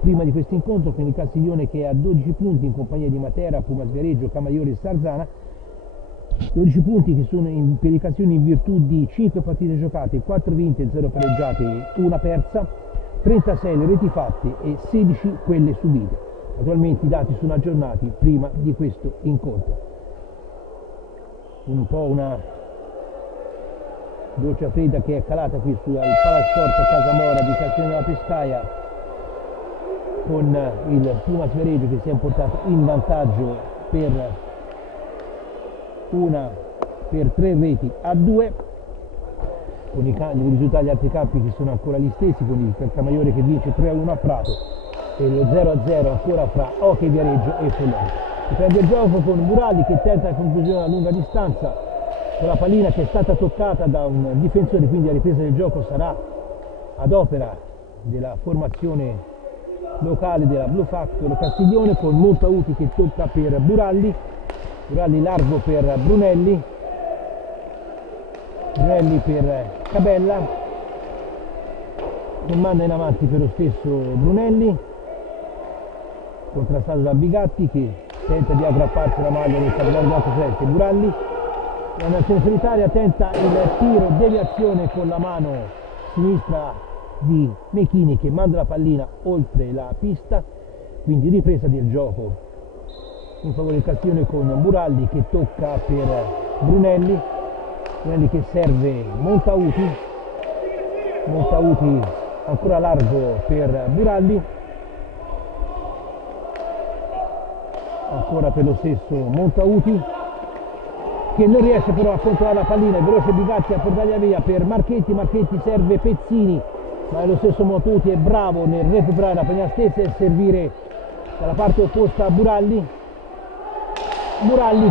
prima di questo incontro, quindi Castiglione che è a 12 punti in compagnia di Matera, Pumas Viareggio, Camaiore e Sarzana. 12 punti che sono per i Castiglioni in virtù di 5 partite giocate, 4 vinte, 0 pareggiate e 1 persa, 36 le reti fatte e 16 quelle subite. Naturalmente i dati sono aggiornati prima di questo incontro. Un po' una doccia fredda che è calata qui sul Palasport Casamora di Castiglione della Pescaia, con il Pumas Viareggio che si è portato in vantaggio per 3 reti a 2, con i risultati degli altri campi che sono ancora gli stessi, con il Camaiore che vince 3-1 a Prato e lo 0-0 ancora fra Oche Viareggio e Fogliani. Si prende il gioco con Buralli che tenta la conclusione a lunga distanza con la pallina che è stata toccata da un difensore, quindi la ripresa del gioco sarà ad opera della formazione locale della Blue Factor Castiglione, con Montauti che tocca per Buralli largo per Brunelli per Cabella, comanda in avanti per lo stesso Brunelli, contrastato da Bigatti che tenta di aggrapparsi la maglia del capitano di Altoceleste. Buralli, la nazione solitaria, tenta il tiro, deviazione con la mano sinistra di Mechini che manda la pallina oltre la pista, quindi ripresa del gioco in favore del Castiglione con Buralli che tocca per Brunelli che serve Montauti ancora largo per Buralli, ancora per lo stesso Montauti che non riesce però a controllare la pallina, è veloce Bigatti a portarla via per Marchetti serve Pezzini, ma è lo stesso Montauti è bravo nel recuperare la pallina stessa e servire dalla parte opposta a Buralli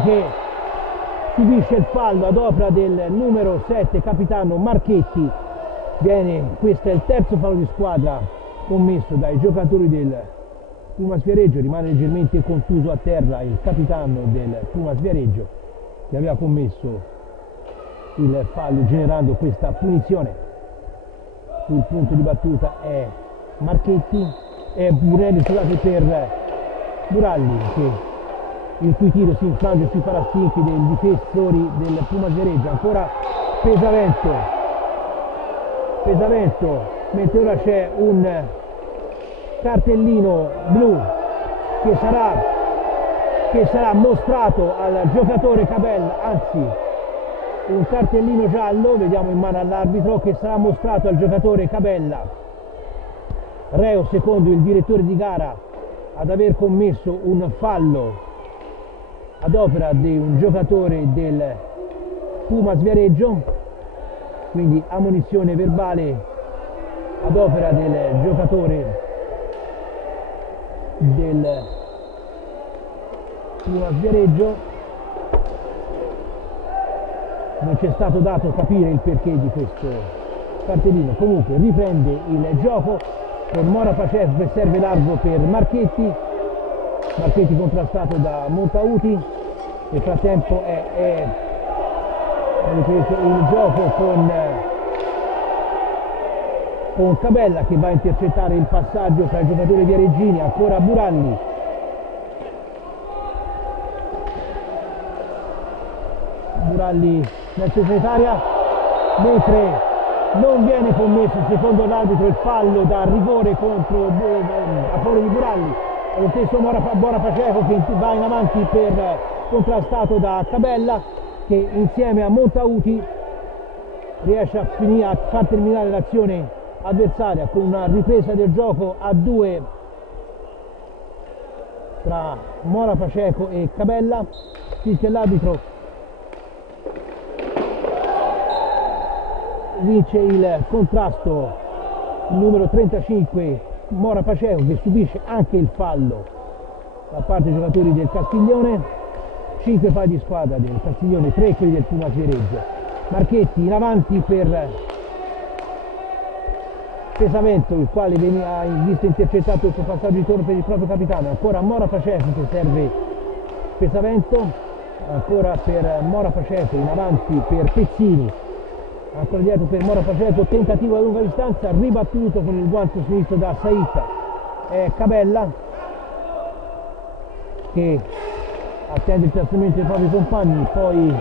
che subisce il fallo ad opera del numero 7 capitano Marchetti. Questo è il terzo fallo di squadra commesso dai giocatori del Pumas Viareggio, rimane leggermente contuso a terra il capitano del Pumas Viareggio che aveva commesso il fallo generando questa punizione. Sul punto di battuta è Brunelli per Buralli il cui tiro si infrange sui parastinchi dei difensori del Pumas Viareggio. Ancora pesamento, mentre ora c'è un cartellino blu che sarà mostrato al giocatore Cabella, anzi un cartellino giallo, vediamo in mano all'arbitro, che sarà mostrato al giocatore Cabella, reo secondo il direttore di gara ad aver commesso un fallo ad opera di un giocatore del Pumas Viareggio, quindi ammonizione verbale ad opera del giocatore del Puma Sviareggio. Non ci è stato dato capire il perché di questo cartellino. Comunque riprende il gioco con Mora Pacev che serve largo per Marchetti. Marchetti contrastato da Montauti. Nel frattempo è ripreso il gioco con Cabella che va a intercettare il passaggio tra i giocatori viareggini. Ancora Buralli. Buralli nel segretaria, mentre non viene commesso secondo l'arbitro il fallo da rigore a favore di Buralli. È lo stesso Mora Pacevo che va in avanti contrastato da Cabella, che insieme a Montauti riesce a far terminare l'azione avversaria con una ripresa del gioco a due tra Mora Paceco e Cabella. Fischia l'arbitro, vince il contrasto il numero 35 Mora Paceco, che subisce anche il fallo da parte dei giocatori del Castiglione. 5 falli di squadra del Castiglione, 3 quelli del Puma Sviareggio. Marchetti in avanti per Pesavento, il quale ha visto intercettato il suo passaggio di torno per il proprio capitano. Ancora Mora Paceco che serve Pesavento, ancora per Mora Paceco, in avanti per Pezzini, ancora dietro per Mora Paceco, tentativo a lunga distanza, ribattuto con il guanto sinistro da Saita. È Cabella che attende il piazzamento dei propri compagni, poi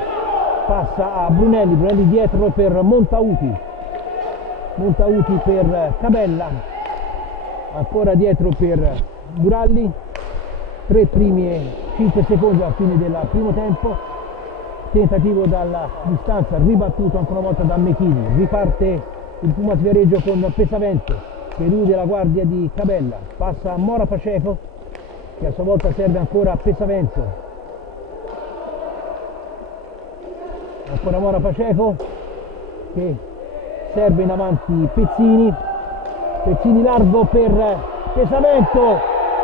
passa a Brunelli, Brunelli dietro per Montauti, Montauti per Cabella, ancora dietro per Buralli. 3 primi e 5 secondi alla fine del primo tempo, tentativo dalla distanza, ribattuto ancora una volta da Mechini. Riparte il Puma Sviareggio con Pesavento che elude la guardia di Cabella, passa a Mora Paceco che a sua volta serve ancora a Pesavento. Ancora Mora Paceco che serve in avanti Pezzini, Pezzini largo per Pesavento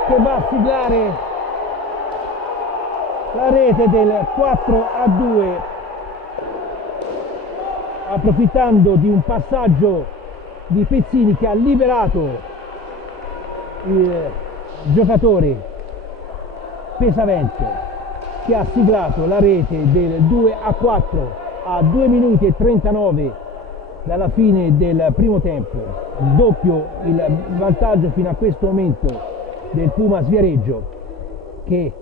che va a siglare la rete del 4-2, approfittando di un passaggio di Pezzini che ha liberato il giocatore Pesavento, che ha siglato la rete del 2-4 a 2 minuti e 39 dalla fine del primo tempo. Doppio il vantaggio fino a questo momento del Puma Sviareggio, che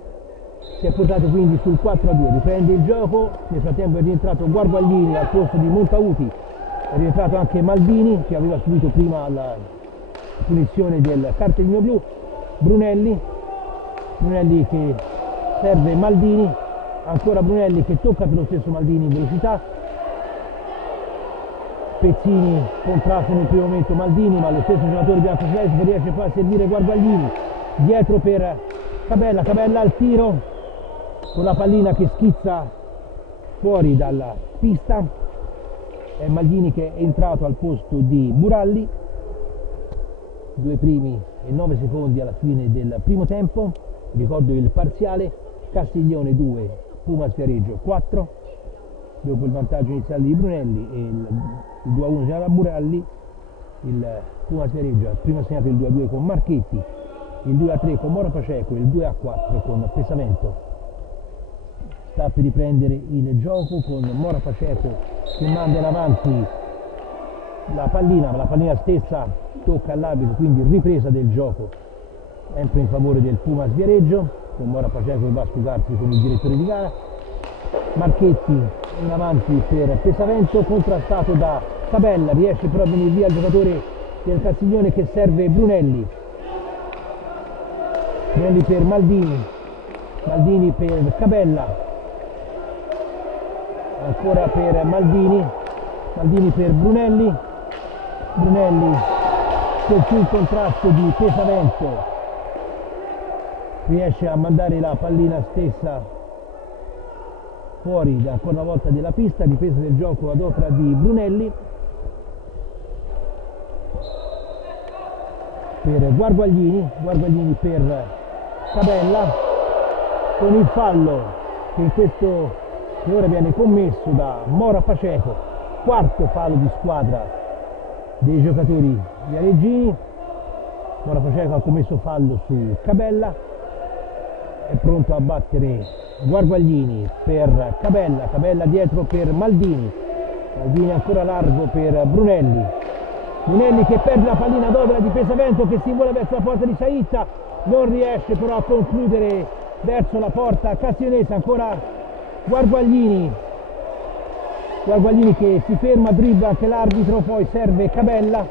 si è portato quindi sul 4-2. Riprende il gioco, nel frattempo è rientrato Guarguaglini al posto di Montauti, è rientrato anche Maldini che aveva subito prima la punizione del cartellino blu. Brunelli che serve Maldini, ancora Brunelli che tocca per lo stesso Maldini in velocità. Pezzini contrasta nel primo momento Maldini, ma lo stesso giocatore biancoceleste che riesce poi a servire Guarguaglini, dietro per Cabella, Cabella al tiro con la pallina che schizza fuori dalla pista. È Maldini che è entrato al posto di Buralli. 2 primi e 9 secondi alla fine del primo tempo. Ricordo il parziale: Castiglione 2, Puma Sviareggio 4. Dopo il vantaggio iniziale di Brunelli e il 2-1 già da Buralli, il Puma Sviareggio ha prima segnato il 2-2 con Marchetti, il 2-3 con Mora Paceco e il 2-4 con Pesavento. Sta per riprendere il gioco con Mora Paceco che manda in avanti la pallina, ma la pallina stessa tocca all'arbitro, quindi ripresa del gioco sempre in favore del Puma Sviareggio, con Mora Paceco che va a scudarsi con il direttore di gara. Marchetti in avanti per Pesavento, contrastato da Cabella, riesce però a venire via il giocatore del Castiglione che serve Brunelli. Brunelli per Maldini, Maldini per Cabella, ancora per Maldini, Maldini per Brunelli, Brunelli per il contrasto di Pesavento, riesce a mandare la pallina stessa fuori ancora una volta della pista. Ripresa del gioco ad opera di Brunelli per Guarguaglini, Guarguaglini per Cabella, con il fallo che ora viene commesso da Mora Paceco, quarto fallo di squadra dei giocatori viareggini. Mora Paceco ha commesso fallo su Cabella, è pronto a battere Guarguaglini per Cabella, Cabella dietro per Maldini, Maldini ancora largo per Brunelli, Brunelli che perde la pallina dopo la difesa vento che si vuole verso la porta di Saitta, non riesce però a concludere verso la porta cassionese, ancora Guarguaglini che si ferma, dribbla anche l'arbitro, poi serve Cabella,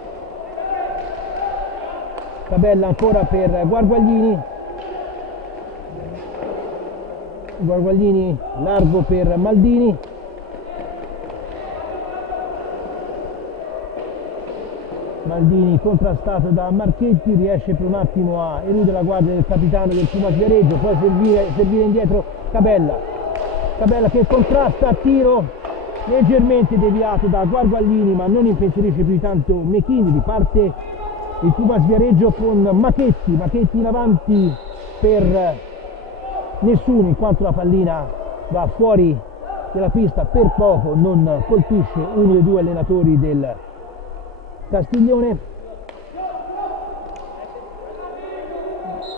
Cabella ancora per Guarguaglini, Guarguaglini largo per Maldini, Maldini contrastato da Marchetti, riesce per un attimo a eludere la guardia del capitano del Pumas Viareggio, poi servire indietro Cabella, Cabella che contrasta a tiro leggermente deviato da Guarguaglini ma non impensierisce più di tanto Mechini, riparte il Pumas Viareggio con Machetti in avanti per nessuno in quanto la pallina va fuori della pista per poco, non colpisce uno dei due allenatori del Castiglione.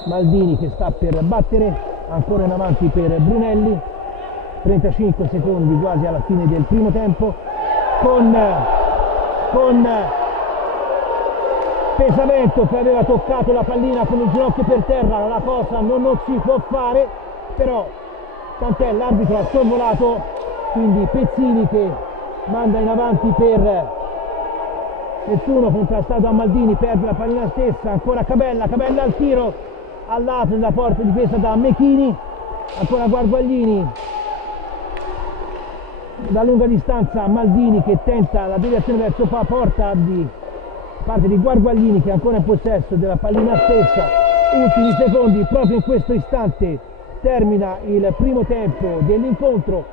Maldini che sta per battere, ancora in avanti per Brunelli, 35 secondi quasi alla fine del primo tempo, con Pesamento che aveva toccato la pallina con il ginocchio per terra, la cosa non si può fare, però tant'è, l'arbitro ha sorvolato, quindi Pezzini che manda in avanti per nessuno, contrastato da Maldini, perde la pallina stessa, ancora Cabella al tiro, al lato della porta difesa da Mechini, ancora Guarguaglini, da lunga distanza Maldini che tenta la deviazione verso la porta di parte di Guarguaglini che è ancora in possesso della pallina stessa, ultimi secondi, proprio in questo istante termina il primo tempo dell'incontro,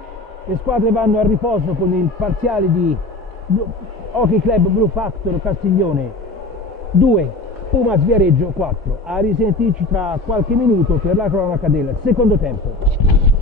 le squadre vanno a riposo con il parziale di Hockey Club Blue Factor Castiglione 2, Pumas Viareggio 4. A risentirci tra qualche minuto per la cronaca del secondo tempo.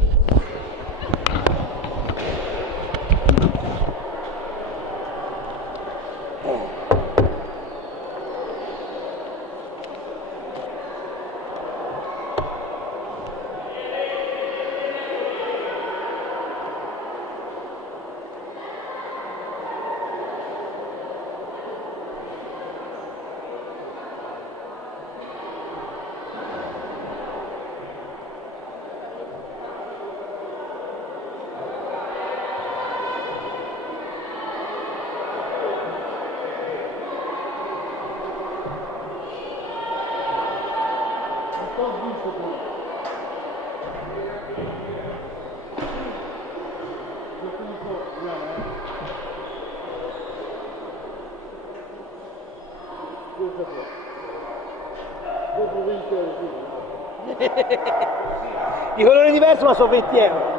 Di colore diverso ma sono 20 euro.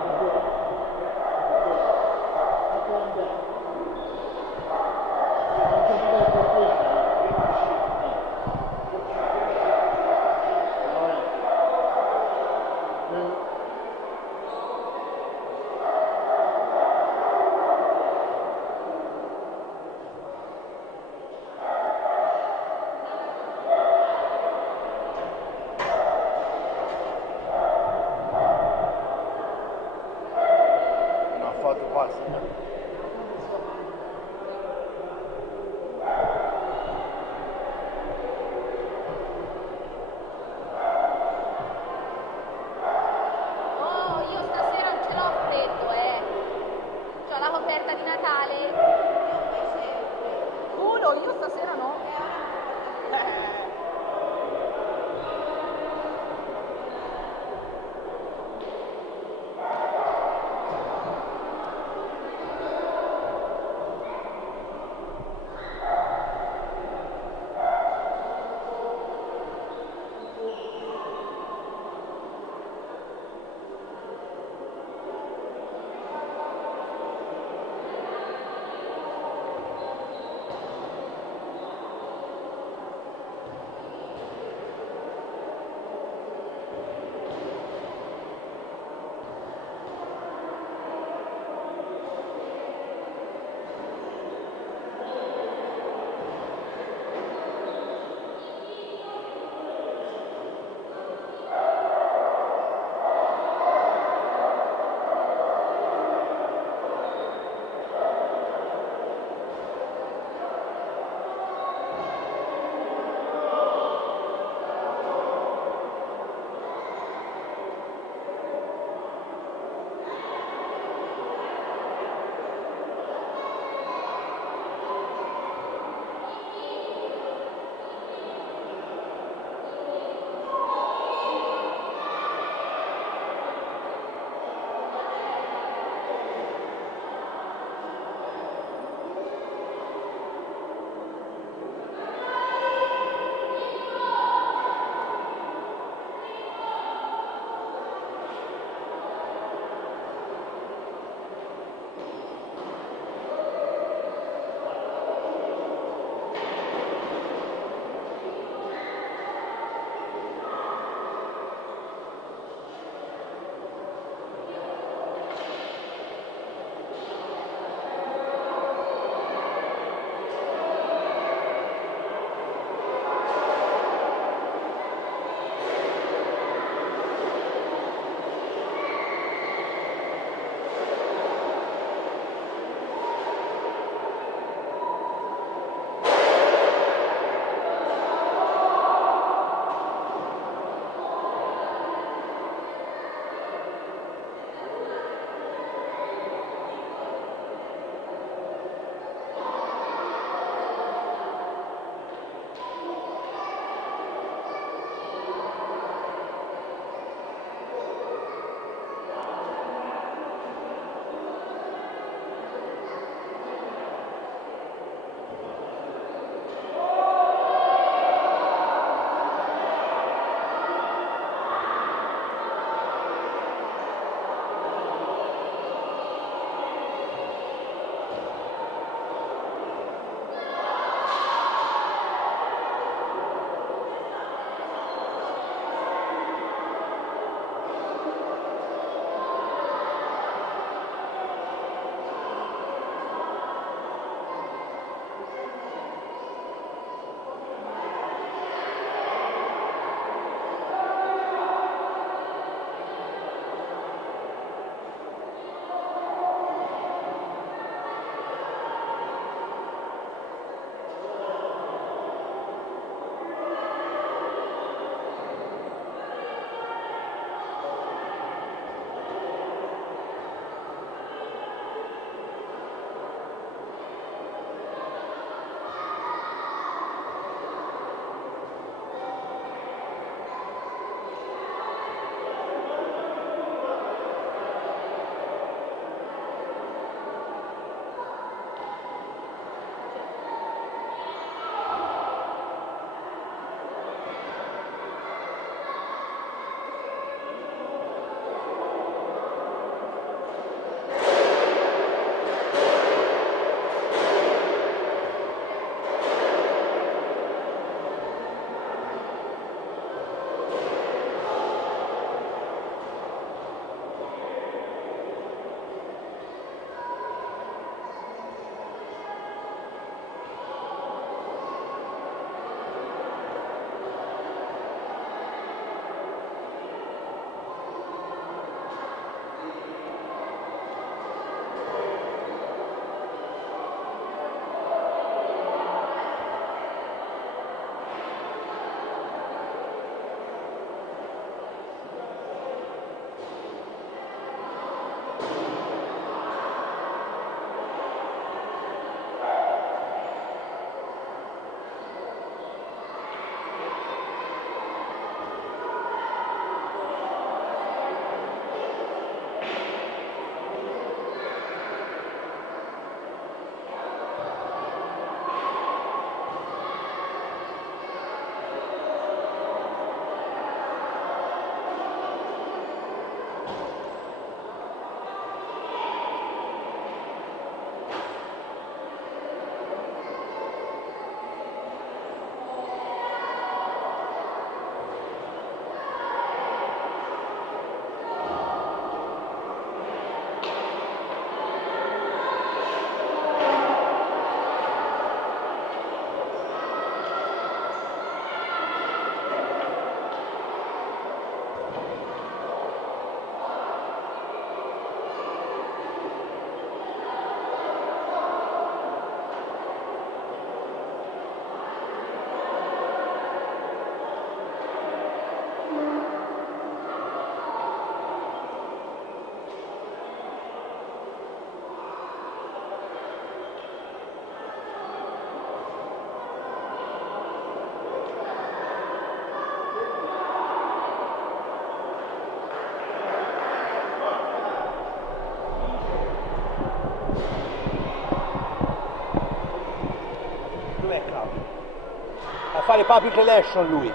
fare public relation lui.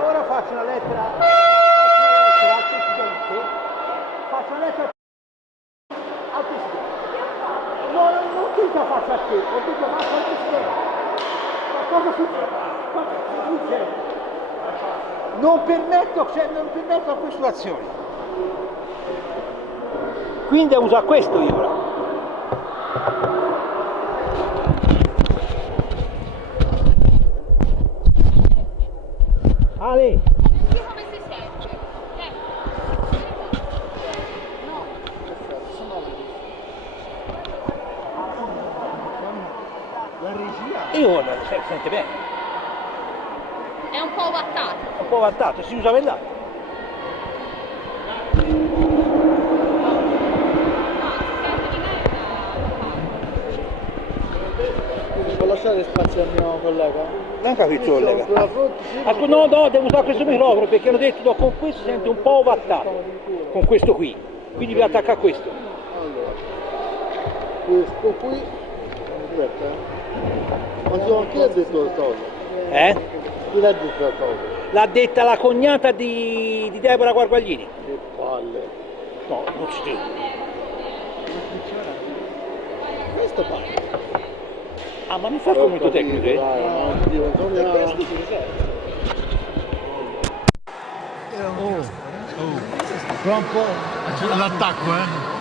Ora faccio una lettera al Presidente, faccio una lettera al Presidente. No, non dico faccio a te, ho detto faccio al Presidente. Ma cosa succede? Non permetto queste azioni. Quindi uso a questo io ora. Ale! Come si sente? No. La regia? Io sente bene. È un po' wattato. Un po' vantato, si usa per là. Può lasciare spazio al mio collega? Non capito, collega. Sulla fronte, sì, No, devo usare questo microfono perché hanno detto che con questo si sente un po' ovattato. Con questo qui. Quindi vi attacca a questo. Allora, questo qui, aspetta, ma so chi ha detto questa cosa? Chi l'ha detto questa cosa? L'ha detta la cognata di Deborah Guarguaglini. Che palle. No, non ci dico. Questo palle. Ah, ma mi fa il commento tecnico, eh? Troppo l'attacco,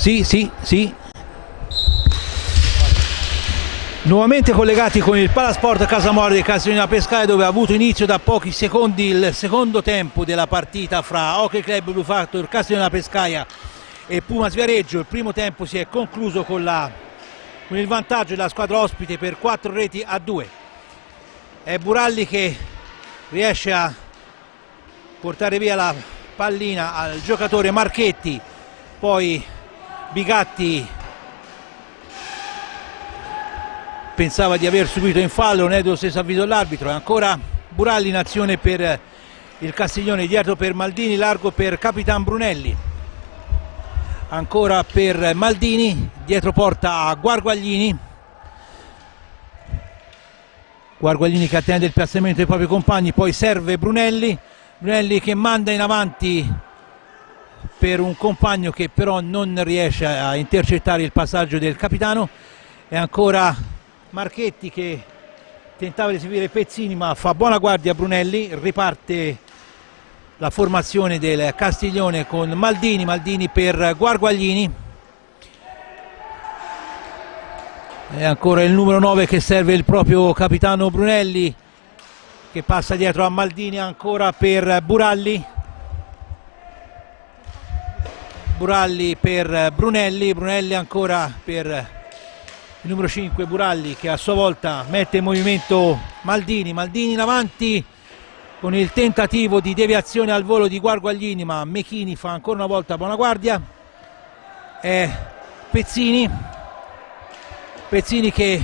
Sì. Nuovamente collegati con il Palasport Casamora di Castiglione Pescaia, dove ha avuto inizio da pochi secondi il secondo tempo della partita fra Hockey Club Blue Factor Castiglione Pescaia e Pumas Viareggio. Il primo tempo si è concluso con il vantaggio della squadra ospite per 4-2. È Buralli che riesce a portare via la pallina al giocatore Marchetti, poi Bigatti pensava di aver subito in fallo, non è dello stesso avviso all'arbitro. Ancora Buralli in azione per il Castiglione, dietro per Maldini, largo per Capitan Brunelli, ancora per Maldini, dietro porta a Guarguaglini che attende il piazzamento dei propri compagni, poi serve Brunelli che manda in avanti per un compagno che però non riesce a intercettare il passaggio del capitano, e ancora Marchetti che tentava di eseguire Pezzini ma fa buona guardia a Brunelli. Riparte la formazione del Castiglione con Maldini per Guarguaglini, e ancora il numero 9 che serve il proprio capitano Brunelli, che passa dietro a Maldini, ancora per Buralli per Brunelli ancora per il numero 5 Buralli, che a sua volta mette in movimento Maldini in avanti con il tentativo di deviazione al volo di Guarguaglini, ma Mechini fa ancora una volta buona guardia. È Pezzini che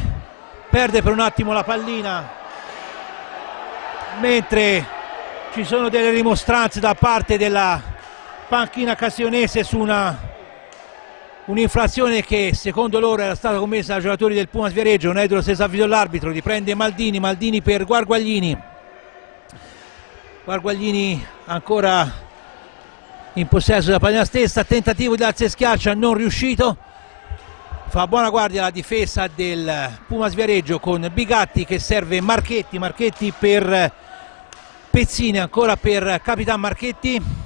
perde per un attimo la pallina, mentre ci sono delle rimostranze da parte della panchina castiglionese su un'infrazione che secondo loro era stata commessa dai giocatori del Pumas Viareggio. Non è dello stesso avviso all'arbitro, riprende Maldini per Guarguaglini ancora in possesso della pallina stessa, tentativo di alza e schiaccia non riuscito, fa buona guardia la difesa del Pumas Viareggio con Bigatti che serve Marchetti per Pezzini, ancora per Capitan Marchetti,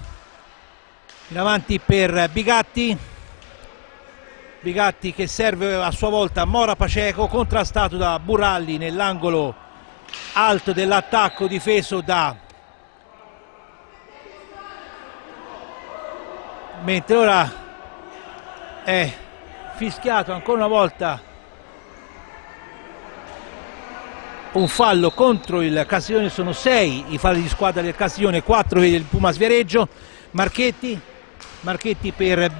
in avanti per Bigatti che serve a sua volta Mora Paceco, contrastato da Buralli nell'angolo alto dell'attacco difeso da mentre ora è fischiato ancora una volta un fallo contro il Castiglione. Sono 6 i falli di squadra del Castiglione, 4 del Pumas Viareggio. Marchetti per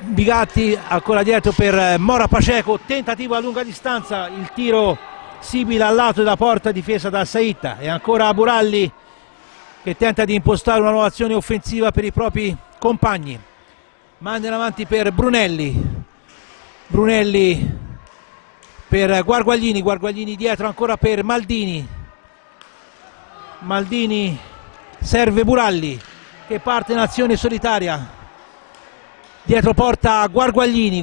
Bigatti, ancora dietro per Mora Paceco, tentativo a lunga distanza, il tiro simile al lato della porta difesa da Saitta, e ancora Buralli che tenta di impostare una nuova azione offensiva per i propri compagni. Manda in avanti per Brunelli per Guarguaglini dietro ancora per Maldini serve Buralli che parte in azione solitaria, dietro porta Guarguaglini,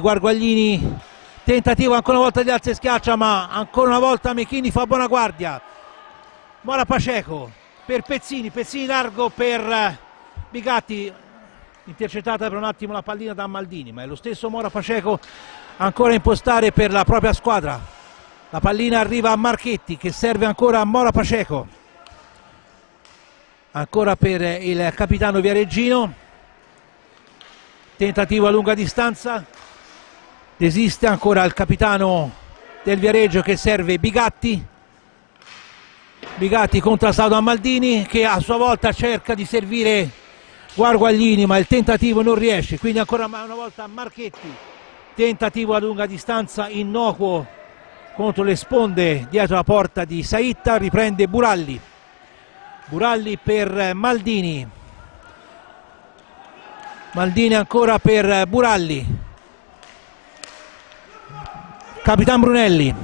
tentativo ancora una volta di alza e schiaccia, ma ancora una volta Mechini fa buona guardia. Mora Paceco per Pezzini largo per Bigatti, intercettata per un attimo la pallina da Maldini, ma è lo stesso Mora Paceco ancora a impostare per la propria squadra. La pallina arriva a Marchetti che serve ancora a Mora Paceco, ancora per il capitano viareggino, tentativo a lunga distanza, desiste ancora il capitano del Viareggio che serve Bigatti contrastato da Maldini che a sua volta cerca di servire Guarguaglini, ma il tentativo non riesce, quindi ancora una volta Marchetti, tentativo a lunga distanza innocuo contro le sponde dietro la porta di Saitta, riprende Buralli per Maldini ancora per Buralli, Capitan Brunelli,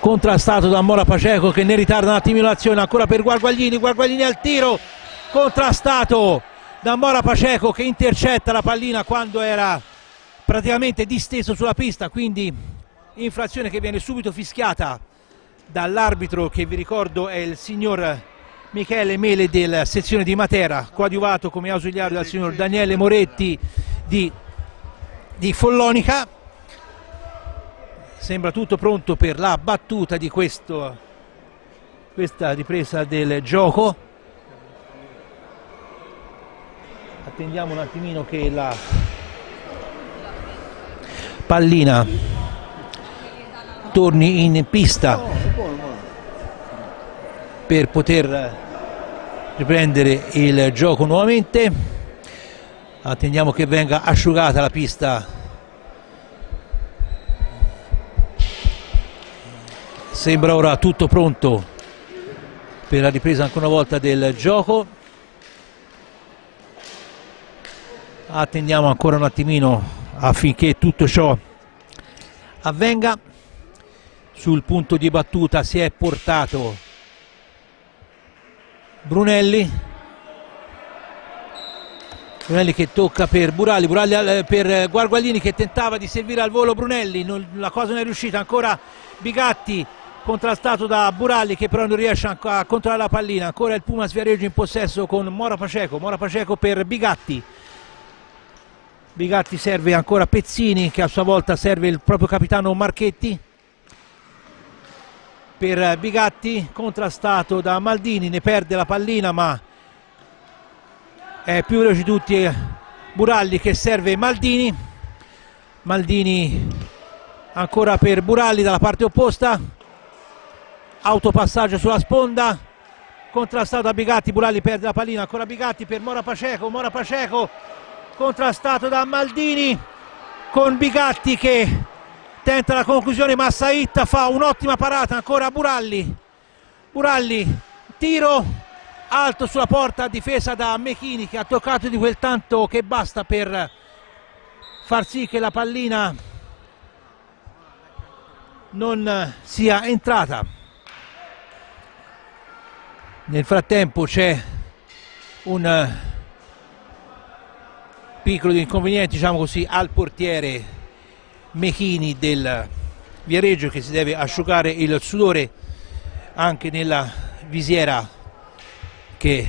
contrastato da Mora Paceco che ne ritarda un attimino l'azione, ancora per Guarguaglini al tiro, contrastato da Mora Paceco che intercetta la pallina quando era praticamente disteso sulla pista, quindi infrazione che viene subito fischiata dall'arbitro, che vi ricordo è il signor Michele Mele della sezione di Matera, coadiuvato come ausiliario dal signor Daniele Moretti di Follonica. Sembra tutto pronto per la battuta di questa ripresa del gioco. Attendiamo un attimino che la pallina torni in pista per poter riprendere il gioco nuovamente. Attendiamo che venga asciugata la pista. Sembra ora tutto pronto per la ripresa ancora una volta del gioco. Attendiamo ancora un attimino affinché tutto ciò avvenga. Sul punto di battuta si è portato Brunelli che tocca per Buralli per Guarguaglini che tentava di servire al volo Brunelli, la cosa non è riuscita, ancora Bigatti contrastato da Buralli che però non riesce a controllare la pallina, ancora il Pumas Viareggio in possesso con Mora Paceco per Bigatti serve ancora Pezzini che a sua volta serve il proprio capitano Marchetti per Bigatti, contrastato da Maldini, ne perde la pallina ma è più veloce di tutti Buralli che serve Maldini ancora per Buralli dalla parte opposta, autopassaggio sulla sponda, contrastato da Bigatti, Buralli perde la pallina, ancora Bigatti per Mora Paceco contrastato da Maldini con Bigatti che tenta la conclusione ma Saitta fa un'ottima parata, ancora Buralli, tiro alto sulla porta, difesa da Mechini che ha toccato di quel tanto che basta per far sì che la pallina non sia entrata. Nel frattempo c'è un piccolo inconveniente, diciamo così, al portiere Mechini del Viareggio che si deve asciugare il sudore anche nella visiera che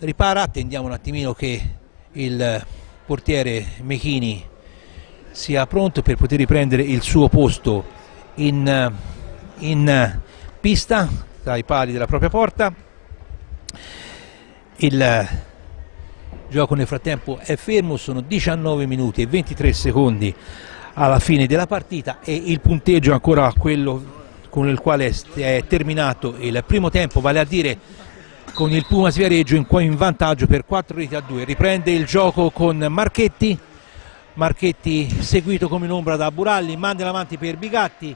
ripara. Attendiamo un attimino che il portiere Mechini sia pronto per poter riprendere il suo posto in pista tra i pali della propria porta. Il gioco nel frattempo è fermo, sono 19 minuti e 23 secondi alla fine della partita e il punteggio è ancora quello con il quale è terminato il primo tempo, vale a dire con il Pumas Viareggio in vantaggio per 4-2. Riprende il gioco con Marchetti seguito come un'ombra da Buralli, manda in avanti per Bigatti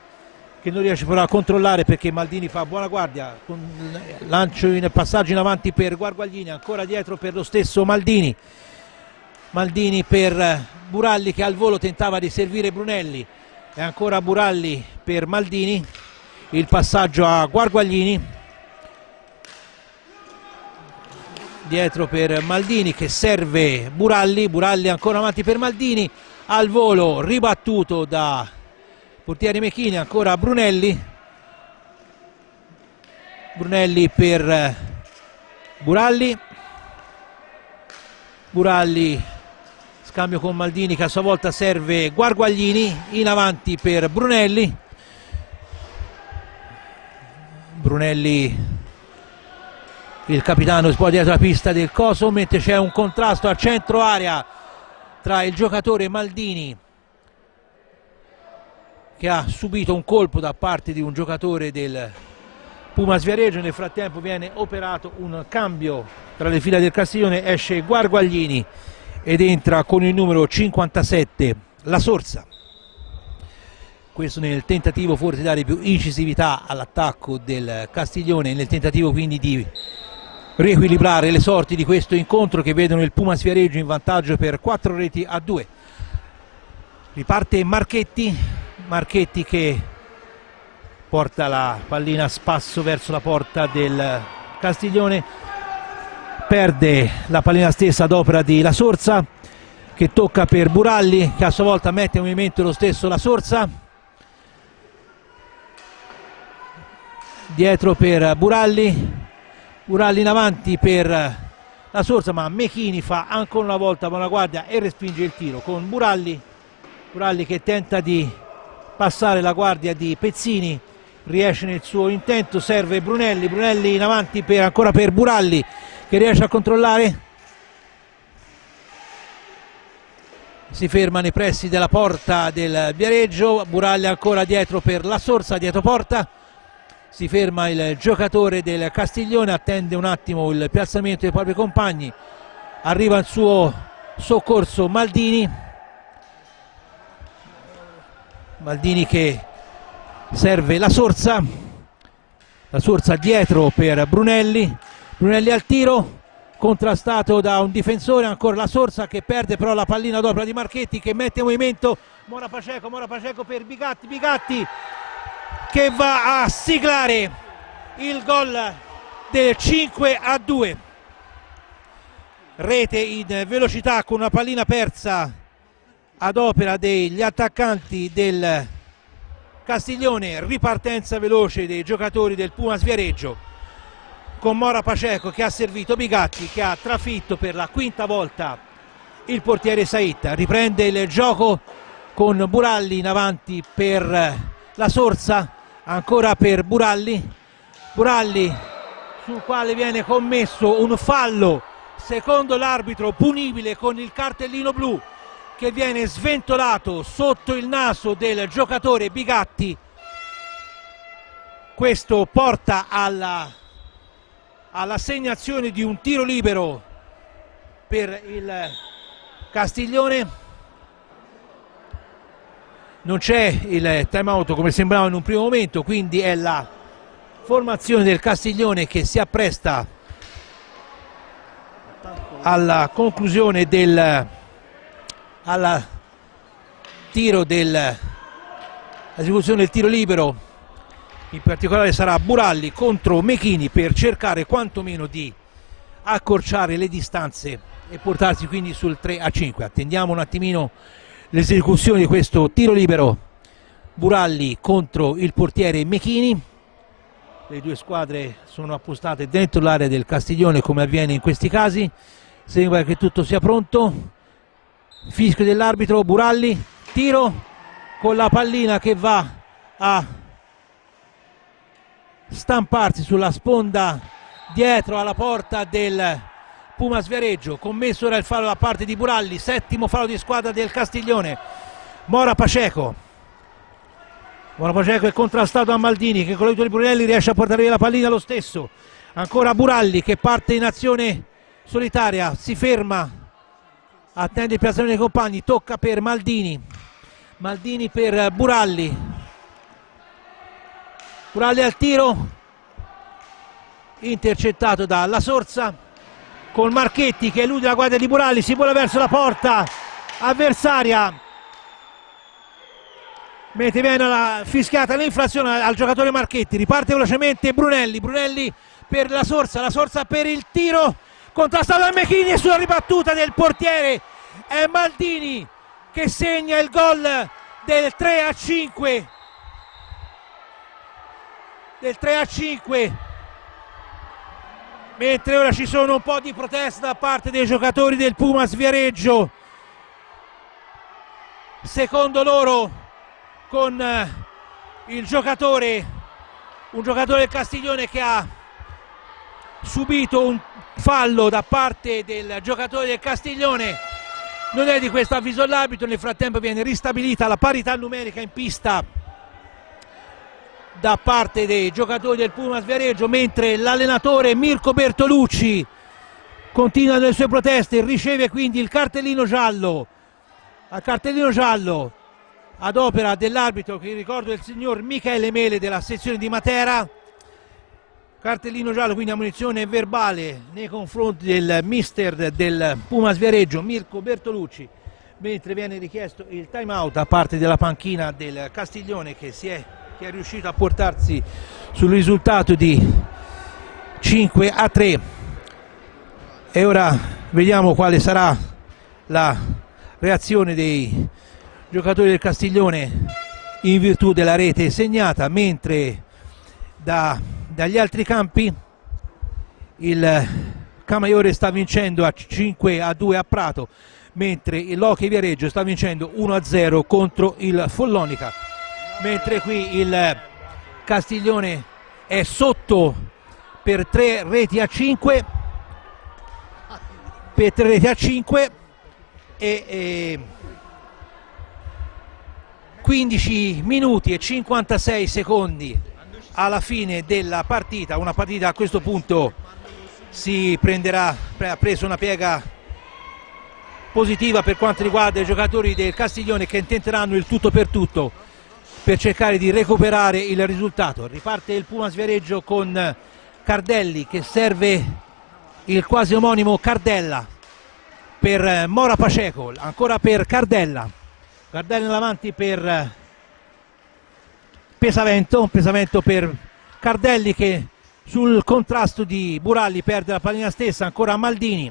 che non riesce però a controllare perché Maldini fa buona guardia, con lancio in passaggio in avanti per Guarguaglini, ancora dietro per lo stesso Maldini per Buralli che al volo tentava di servire Brunelli e ancora Buralli per Maldini, il passaggio a Guarguaglini, dietro per Maldini che serve Buralli ancora avanti per Maldini, al volo ribattuto da portiere Mechini, ancora Brunelli per Buralli, scambio con Maldini che a sua volta serve Guarguaglini, in avanti per Brunelli, il capitano poi dietro la pista del coso, mentre c'è un contrasto a centro area tra il giocatore Maldini che ha subito un colpo da parte di un giocatore del Pumas Viareggio. Nel frattempo viene operato un cambio tra le fila del Castiglione, esce Guarguaglini ed entra con il numero 57 La Sorsa. Questo nel tentativo forse di dare più incisività all'attacco del Castiglione, nel tentativo quindi di riequilibrare le sorti di questo incontro che vedono il Pumas Viareggio in vantaggio per 4-2. Riparte Marchetti che porta la pallina a spasso verso la porta del Castiglione, perde la pallina stessa ad opera di La Sorsa che tocca per Buralli che a sua volta mette in movimento lo stesso La Sorsa, dietro per Buralli in avanti per La Sorsa, ma Mechini fa ancora una volta buona guardia e respinge il tiro con Buralli che tenta di passare la guardia di Pezzini, riesce nel suo intento, serve Brunelli in avanti ancora per Buralli che riesce a controllare, si ferma nei pressi della porta del Viareggio, Buralli ancora dietro per La Sorsa, dietro porta, si ferma il giocatore del Castiglione, attende un attimo il piazzamento dei propri compagni, arriva il suo soccorso Maldini che serve La Sorsa dietro per Brunelli al tiro, contrastato da un difensore, ancora La Sorsa che perde però la pallina d'opera di Marchetti che mette in movimento Mora Paceco per Bigatti che va a siglare il gol del 5-2. Rete in velocità con una pallina persa ad opera degli attaccanti del Castiglione, ripartenza veloce dei giocatori del Pumas Viareggio con Mora Paceco che ha servito Bigatti che ha trafitto per la quinta volta il portiere Saitta. Riprende il gioco con Buralli in avanti per La Sorsa, ancora per Buralli sul quale viene commesso un fallo secondo l'arbitro punibile con il cartellino blu che viene sventolato sotto il naso del giocatore Bigatti. Questo porta all'assegnazione di un tiro libero per il Castiglione. Non c'è il time out come sembrava in un primo momento, quindi è la formazione del Castiglione che si appresta alla conclusione all'esecuzione del tiro libero. In particolare sarà Buralli contro Mechini per cercare quantomeno di accorciare le distanze e portarsi quindi sul 3-5. Attendiamo un attimino l'esecuzione di questo tiro libero. Buralli contro il portiere Mechini. Le due squadre sono appostate dentro l'area del Castiglione come avviene in questi casi. Sembra che tutto sia pronto. Fischio dell'arbitro, Buralli, tiro con la pallina che va a stamparsi sulla sponda dietro alla porta del Pumas Viareggio. Commesso ora il fallo da parte di Buralli, settimo fallo di squadra del Castiglione. Mora Paceco è contrastato da Maldini, che con l'aiuto di Brunelli riesce a portare via la pallina lo stesso. Ancora Buralli che parte in azione solitaria, si ferma, attende il piazzamento dei compagni, tocca per Maldini per Buralli al tiro, intercettato da La Sorsa, con Marchetti che elude la guardia di Buralli, si vola verso la porta avversaria, mentre viene fischiata l'infrazione al giocatore Marchetti. Riparte velocemente Brunelli per La Sorsa per il tiro, contrastato da Mechini, e sulla ribattuta del portiere è Maldini che segna il gol del 3-5, mentre ora ci sono un po' di proteste da parte dei giocatori del Pumas Viareggio, secondo loro con un giocatore del Castiglione che ha subito un fallo da parte del giocatore del Castiglione. Non è di questo avviso all'arbitro. Nel frattempo viene ristabilita la parità numerica in pista da parte dei giocatori del Pumas Viareggio, mentre l'allenatore Mirko Bertolucci continua nelle sue proteste, riceve quindi il cartellino giallo ad opera dell'arbitro, che ricordo è il signor Michele Mele della sezione di Matera. Cartellino giallo, quindi ammonizione verbale nei confronti del mister del Pumas Viareggio, Mirko Bertolucci, mentre viene richiesto il time out da parte della panchina del Castiglione, che è riuscito a portarsi sul risultato di 5-3. E ora vediamo quale sarà la reazione dei giocatori del Castiglione in virtù della rete segnata, mentre dagli altri campi il Camaiore sta vincendo a 5-2 a Prato, mentre l'Hockey Viareggio sta vincendo 1-0 contro il Follonica, mentre qui il Castiglione è sotto per 3 reti a 5 e 15 minuti e 56 secondi alla fine della partita. Una partita a questo punto ha preso una piega positiva per quanto riguarda i giocatori del Castiglione, che tenteranno il tutto per tutto per cercare di recuperare il risultato. Riparte il Pumas Viareggio con Cardelli che serve il quasi omonimo Cardella per Mora Paceco, ancora per Cardella avanti per Pesavento per Cardelli, che sul contrasto di Buralli perde la pallina stessa. Ancora Maldini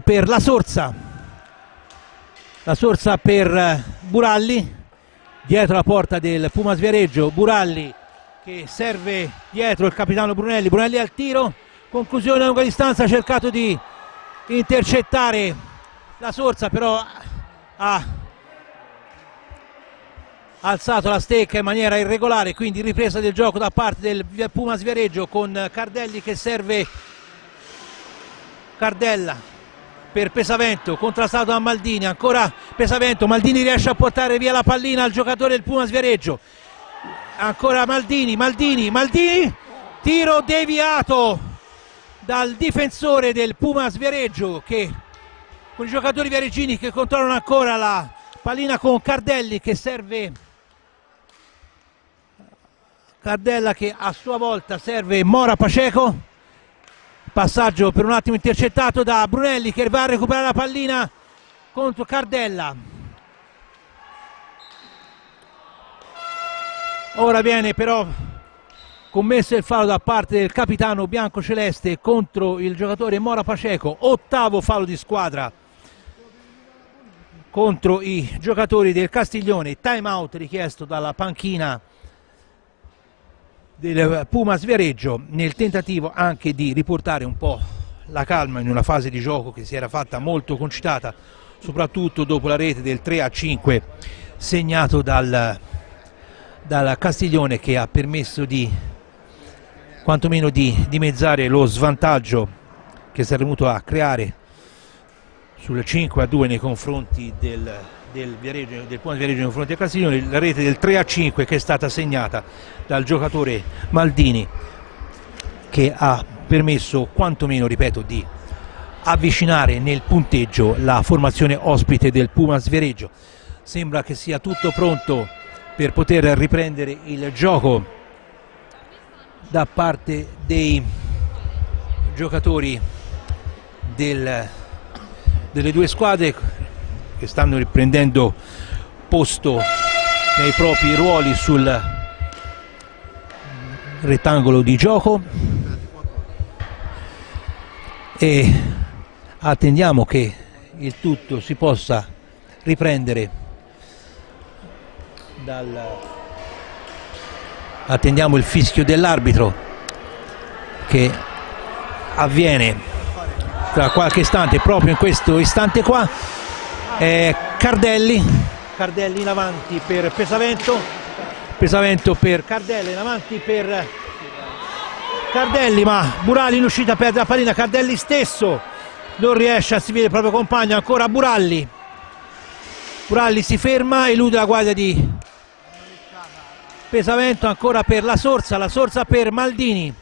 per La Sorsa per Buralli dietro la porta del Pumas Viareggio. Buralli che serve dietro il capitano Brunelli al tiro, conclusione a lunga distanza, ha cercato di intercettare La Sorsa, però ha alzato la stecca in maniera irregolare, quindi ripresa del gioco da parte del Pumas Viareggio con Cardelli che serve Cardella per Pesavento, contrastato da Maldini. Ancora Pesavento, Maldini riesce a portare via la pallina al giocatore del Pumas Viareggio. Ancora Maldini, tiro deviato dal difensore del Pumas Viareggio, che con i giocatori viareggini che controllano ancora la pallina con Cardelli che serve Cardella, che a sua volta serve Mora Paceco. Passaggio per un attimo intercettato da Brunelli, che va a recuperare la pallina contro Cardella. Ora viene però commesso il fallo da parte del capitano biancoceleste contro il giocatore Mora Paceco, ottavo fallo di squadra contro i giocatori del Castiglione. Time out richiesto dalla panchina del Pumas Viareggio, nel tentativo anche di riportare un po' la calma in una fase di gioco che si era fatta molto concitata, soprattutto dopo la rete del 3-5 segnato dal dal Castiglione, che ha permesso di quantomeno di dimezzare lo svantaggio che si è venuto a creare sul 5-2 nei confronti del Pumas Viareggio nei confronti del Castiglione. La rete del 3-5 che è stata segnata dal giocatore Maldini, che ha permesso quantomeno, ripeto, di avvicinare nel punteggio la formazione ospite del Pumas Viareggio. Sembra che sia tutto pronto per poter riprendere il gioco da parte dei giocatori delle due squadre, che stanno riprendendo posto nei propri ruoli sul rettangolo di gioco, e attendiamo che il tutto si possa riprendere attendiamo il fischio dell'arbitro, che avviene tra qualche istante, proprio in questo istante qua. Cardelli in avanti per Pesavento per Cardelli, in avanti per Cardelli, ma Buralli in uscita perde la pallina. Cardelli stesso non riesce a seguire il proprio compagno, ancora Buralli si ferma, elude la guardia di Pesavento, ancora per la Sorsa per Maldini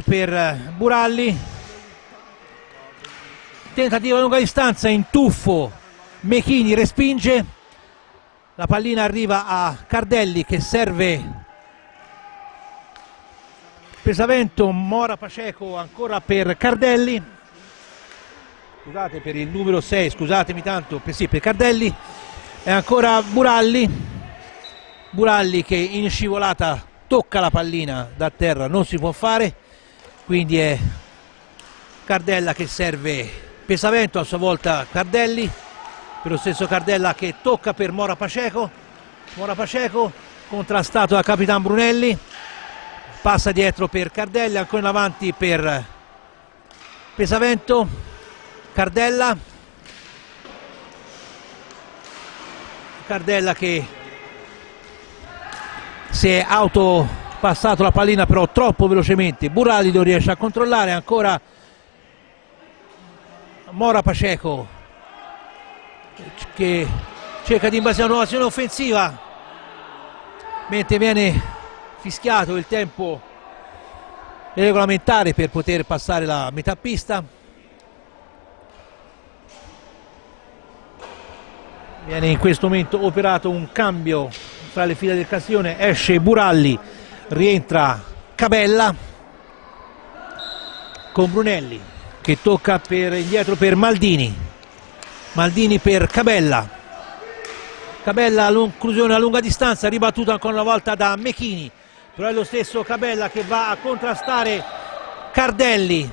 per Buralli, tentativo a lunga distanza, in tuffo, Mechini respinge, la pallina arriva a Cardelli che serve Pesavento. Mora Paceco ancora per Cardelli, scusate, per il numero 6, scusatemi tanto, per Cardelli, e ancora Buralli che in scivolata tocca la pallina da terra, non si può fare, quindi è Cardella che serve Pesavento, a sua volta Cardelli, per lo stesso Cardella che tocca per Mora Paceco, contrastato da Capitan Brunelli, passa dietro per Cardelli, ancora in avanti per Pesavento, Cardella che si è autopassato la pallina però troppo velocemente, Buralli non riesce a controllare, ancora Mora Paceco che cerca di invasione, una nuova azione offensiva, mentre viene fischiato il tempo regolamentare per poter passare la metà pista. Viene in questo momento operato un cambio tra le fila del Castiglione, esce Buralli, rientra Cabella con Brunelli che tocca indietro per Maldini per Cabella, conclusione a lunga distanza, ribattuta ancora una volta da Mechini, però è lo stesso Cabella che va a contrastare Cardelli,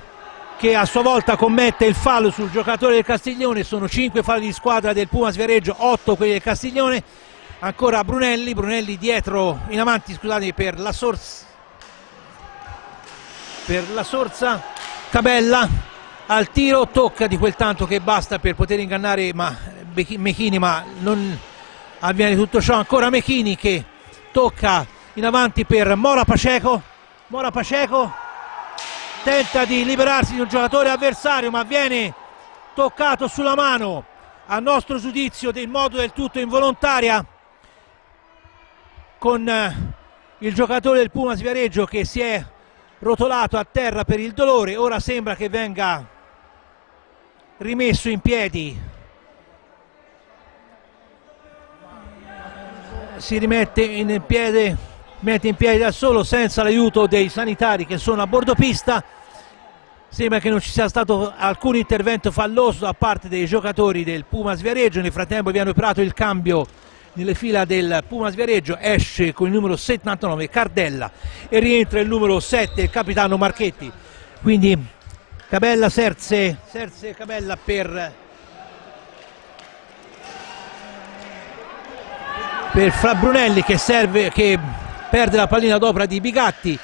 che a sua volta commette il fallo sul giocatore del Castiglione. Sono 5 falli di squadra del Pumas Viareggio, 8 quelli del Castiglione. Ancora Brunelli dietro, in avanti, scusate, per la Sorsa, Cabella al tiro, tocca di quel tanto che basta per poter ingannare Mechini, ma non avviene tutto ciò. Ancora Mechini che tocca in avanti per Mora Paceco, tenta di liberarsi di un giocatore avversario, ma viene toccato sulla mano, a nostro giudizio in modo del tutto involontaria, con il giocatore del Pumas Viareggio che si è rotolato a terra per il dolore. Ora sembra che venga rimesso in piedi, si rimette in piedi da solo, senza l'aiuto dei sanitari che sono a bordo pista. Sembra che non ci sia stato alcun intervento falloso da parte dei giocatori del Pumas Viareggio. Nel frattempo viene operato il cambio nelle fila del Pumas Viareggio, esce con il numero 79 Cardella e rientra il numero 7 il capitano Marchetti. Quindi Cabella, Serse Cabella per Fra Brunelli che perde la pallina ad opera di Bigatti,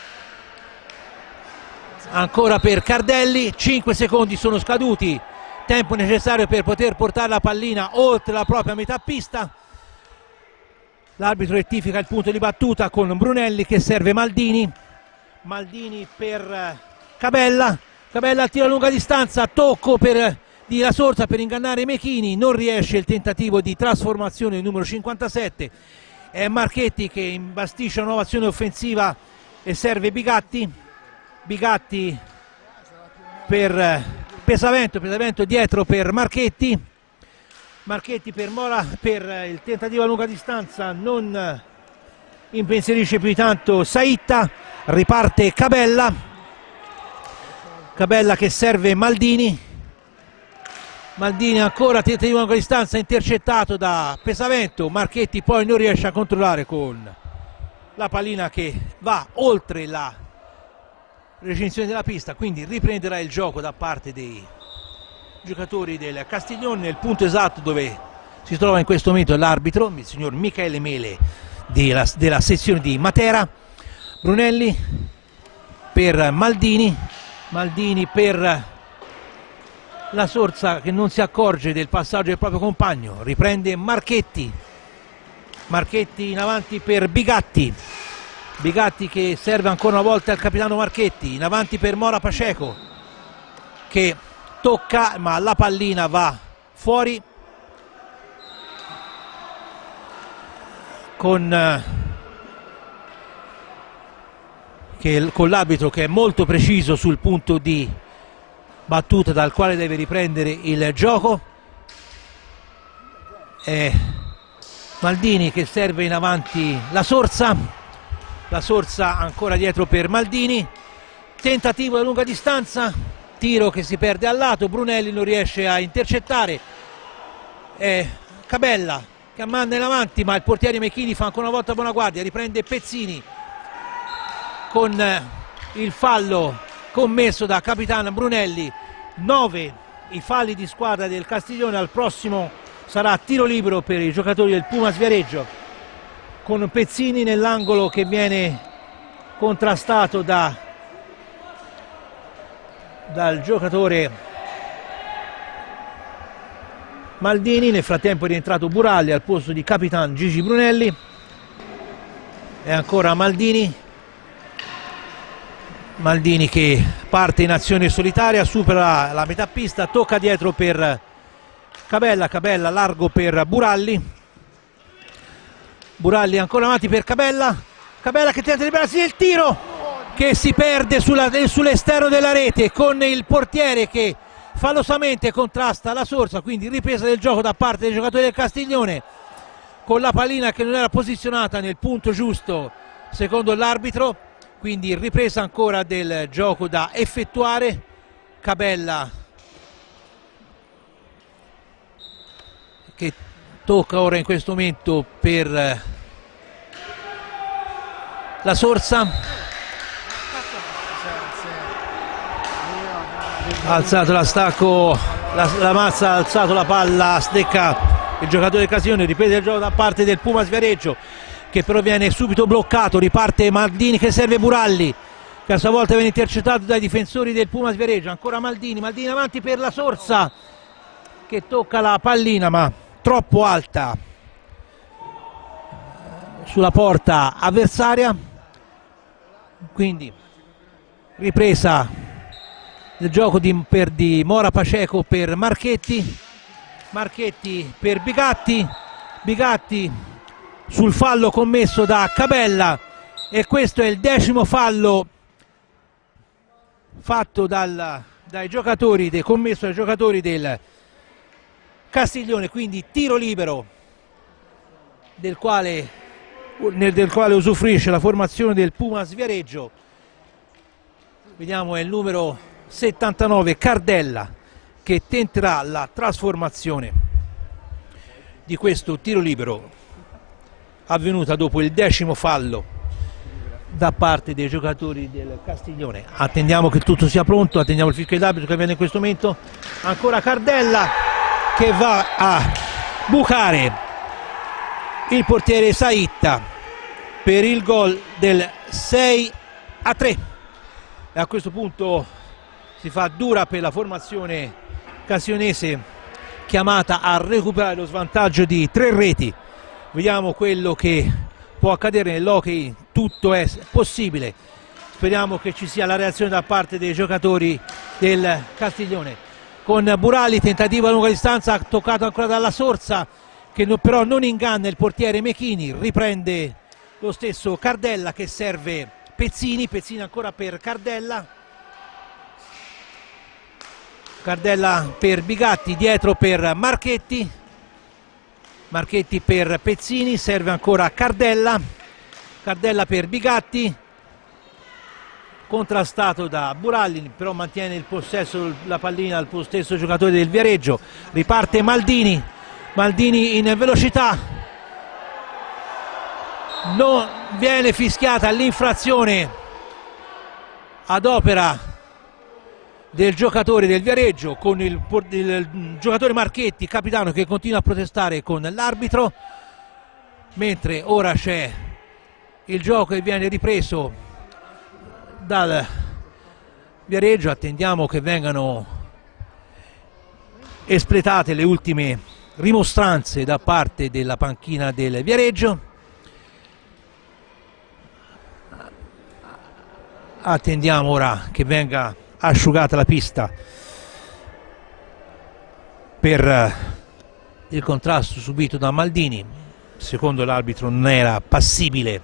ancora per Cardelli. 5 secondi sono scaduti, tempo necessario per poter portare la pallina oltre la propria metà pista. L'arbitro rettifica il punto di battuta con Brunelli che serve Maldini. Maldini per Cabella. Cabella tira a lunga distanza, tocco di La Sorsa per ingannare Mechini, non riesce il tentativo di trasformazione del numero 57. È Marchetti che imbastisce una nuova azione offensiva e serve Bigatti. Bigatti per Pesavento dietro per Marchetti. Marchetti per Mora, per il tentativo a lunga distanza non impensierisce più di tanto Saitta, riparte Cabella che serve Maldini. Maldini ancora tentativo a lunga distanza, intercettato da Pesavento. Marchetti poi non riesce a controllare con la pallina che va oltre la recinzione della pista, quindi riprenderà il gioco da parte dei giocatori del Castiglione nel punto esatto dove si trova in questo momento l'arbitro, il signor Michele Mele della sezione di Matera. Brunelli per Maldini per La Sorsa che non si accorge del passaggio del proprio compagno, riprende Marchetti in avanti per Bigatti che serve ancora una volta il capitano Marchetti, in avanti per Mora Paceco che tocca ma la pallina va fuori con l'arbitro che è molto preciso sul punto di battuta dal quale deve riprendere il gioco. Maldini che serve in avanti La Sorsa ancora dietro per Maldini, tentativo da lunga distanza, tiro che si perde al lato, Brunelli non riesce a intercettare, Cabella che manda in avanti ma il portiere Mechini fa ancora una volta buona guardia, riprende Pezzini con il fallo commesso da capitano Brunelli. 9 i falli di squadra del Castiglione, al prossimo sarà tiro libero per i giocatori del Pumas Viareggio con Pezzini nell'angolo che viene contrastato dal giocatore Maldini. Nel frattempo è rientrato Buralli al posto di capitano Gigi Brunelli, e ancora Maldini che parte in azione solitaria, supera la metà pista, tocca dietro per Cabella largo per Buralli ancora avanti per Cabella che tenta di liberarsi del tiro che si perde sull'esterno della rete con il portiere che fallosamente contrasta La Sorsa, quindi ripresa del gioco da parte dei giocatori del Castiglione con la pallina che non era posizionata nel punto giusto secondo l'arbitro, quindi ripresa ancora del gioco da effettuare. Cabella che tocca ora in questo momento per La Sorsa, ha alzato la stacco, la mazza, ha alzato la palla, stecca il giocatore del Castiglione, riprende il gioco da parte del Pumas Viareggio che però viene subito bloccato, riparte Maldini che serve Buralli che a sua volta viene intercettato dai difensori del Pumas Viareggio, ancora Maldini avanti per La Sorsa che tocca la pallina ma troppo alta sulla porta avversaria, quindi ripresa del gioco di Mora Paceco per Marchetti per Bigatti sul fallo commesso da Cabella, e questo è il 10° fallo fatto commesso dai giocatori del Castiglione, quindi tiro libero del quale usufruisce la formazione del Pumas Viareggio. Vediamo, è il numero 79 Cardella che tenterà la trasformazione di questo tiro libero avvenuta dopo il 10° fallo da parte dei giocatori del Castiglione. Attendiamo che tutto sia pronto, attendiamo il fischio d'arbitro che viene in questo momento. Ancora Cardella che va a bucare il portiere Saitta per il gol del 6-3, e a questo punto si fa dura per la formazione cassionese chiamata a recuperare lo svantaggio di 3 reti Vediamo quello che può accadere nell'hockey, tutto è possibile. Speriamo che ci sia la reazione da parte dei giocatori del Castiglione. Con Burali, tentativo a lunga distanza, toccato ancora dalla Sorsa, che però non inganna il portiere Mechini, riprende lo stesso Cardella che serve Pezzini, Pezzini ancora per Cardella, Cardella per Bigatti, dietro per Marchetti, Marchetti per Pezzini, serve ancora Cardella, Cardella per Bigatti, contrastato da Buralli, però mantiene il possesso, la pallina al stesso giocatore del Viareggio. Riparte Maldini, Maldini in velocità, non viene fischiata l'infrazione ad opera del giocatore del Viareggio, con il giocatore Marchetti, capitano, che continua a protestare con l'arbitro, mentre ora c'è il gioco che viene ripreso dal Viareggio. Attendiamo che vengano espletate le ultime rimostranze da parte della panchina del Viareggio. Attendiamo ora che venga asciugata la pista per il contrasto subito da Maldini. Secondo l'arbitro non era passibile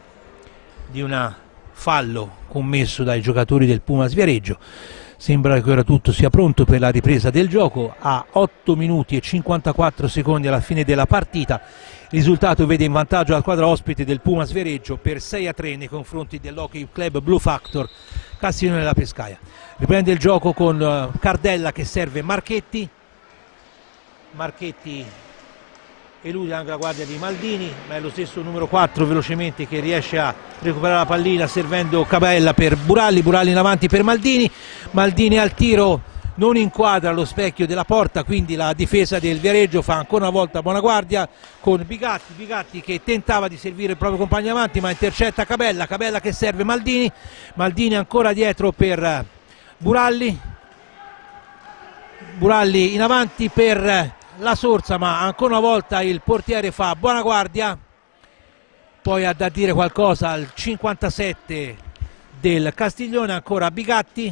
di un fallo commesso dai giocatori del Pumas Viareggio. Sembra che ora tutto sia pronto per la ripresa del gioco. A 8 minuti e 54 secondi alla fine della partita, il risultato vede in vantaggio la squadra ospite del Pumas Viareggio per 6-3 nei confronti dell'Hockey Club Blue Factor Castiglione della Pescaia. Riprende il gioco con Cardella che serve Marchetti, Marchetti elude anche la guardia di Maldini, ma è lo stesso numero 4 velocemente che riesce a recuperare la pallina servendo Cabella per Buralli, Buralli in avanti per Maldini, Maldini al tiro non inquadra lo specchio della porta, quindi la difesa del Viareggio fa ancora una volta buona guardia con Bigatti, Bigatti che tentava di servire il proprio compagno avanti ma intercetta Cabella, Cabella che serve Maldini, Maldini ancora dietro per Buralli, Buralli in avanti per la Sorsa, ma ancora una volta il portiere fa buona guardia. Poi ha da dire qualcosa al 57 del Castiglione, ancora Bigatti,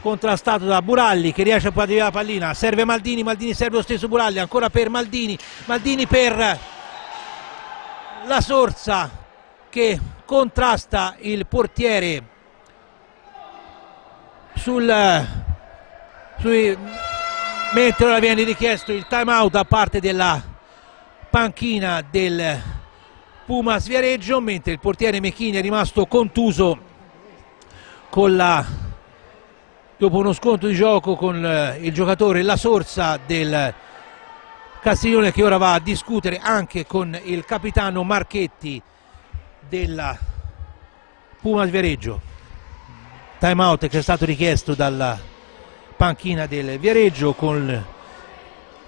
contrastato da Buralli che riesce a portare via la pallina, serve Maldini, Maldini serve lo stesso Buralli, ancora per Maldini, Maldini per la Sorsa che contrasta il portiere mentre ora viene richiesto il time out da parte della panchina del Pumas Viareggio, mentre il portiere Mechini è rimasto contuso dopo uno scontro di gioco con il giocatore La Sorsa del Castiglione, che ora va a discutere anche con il capitano Marchetti della Pumas Viareggio. Time out che è stato richiesto dalla panchina del Viareggio, con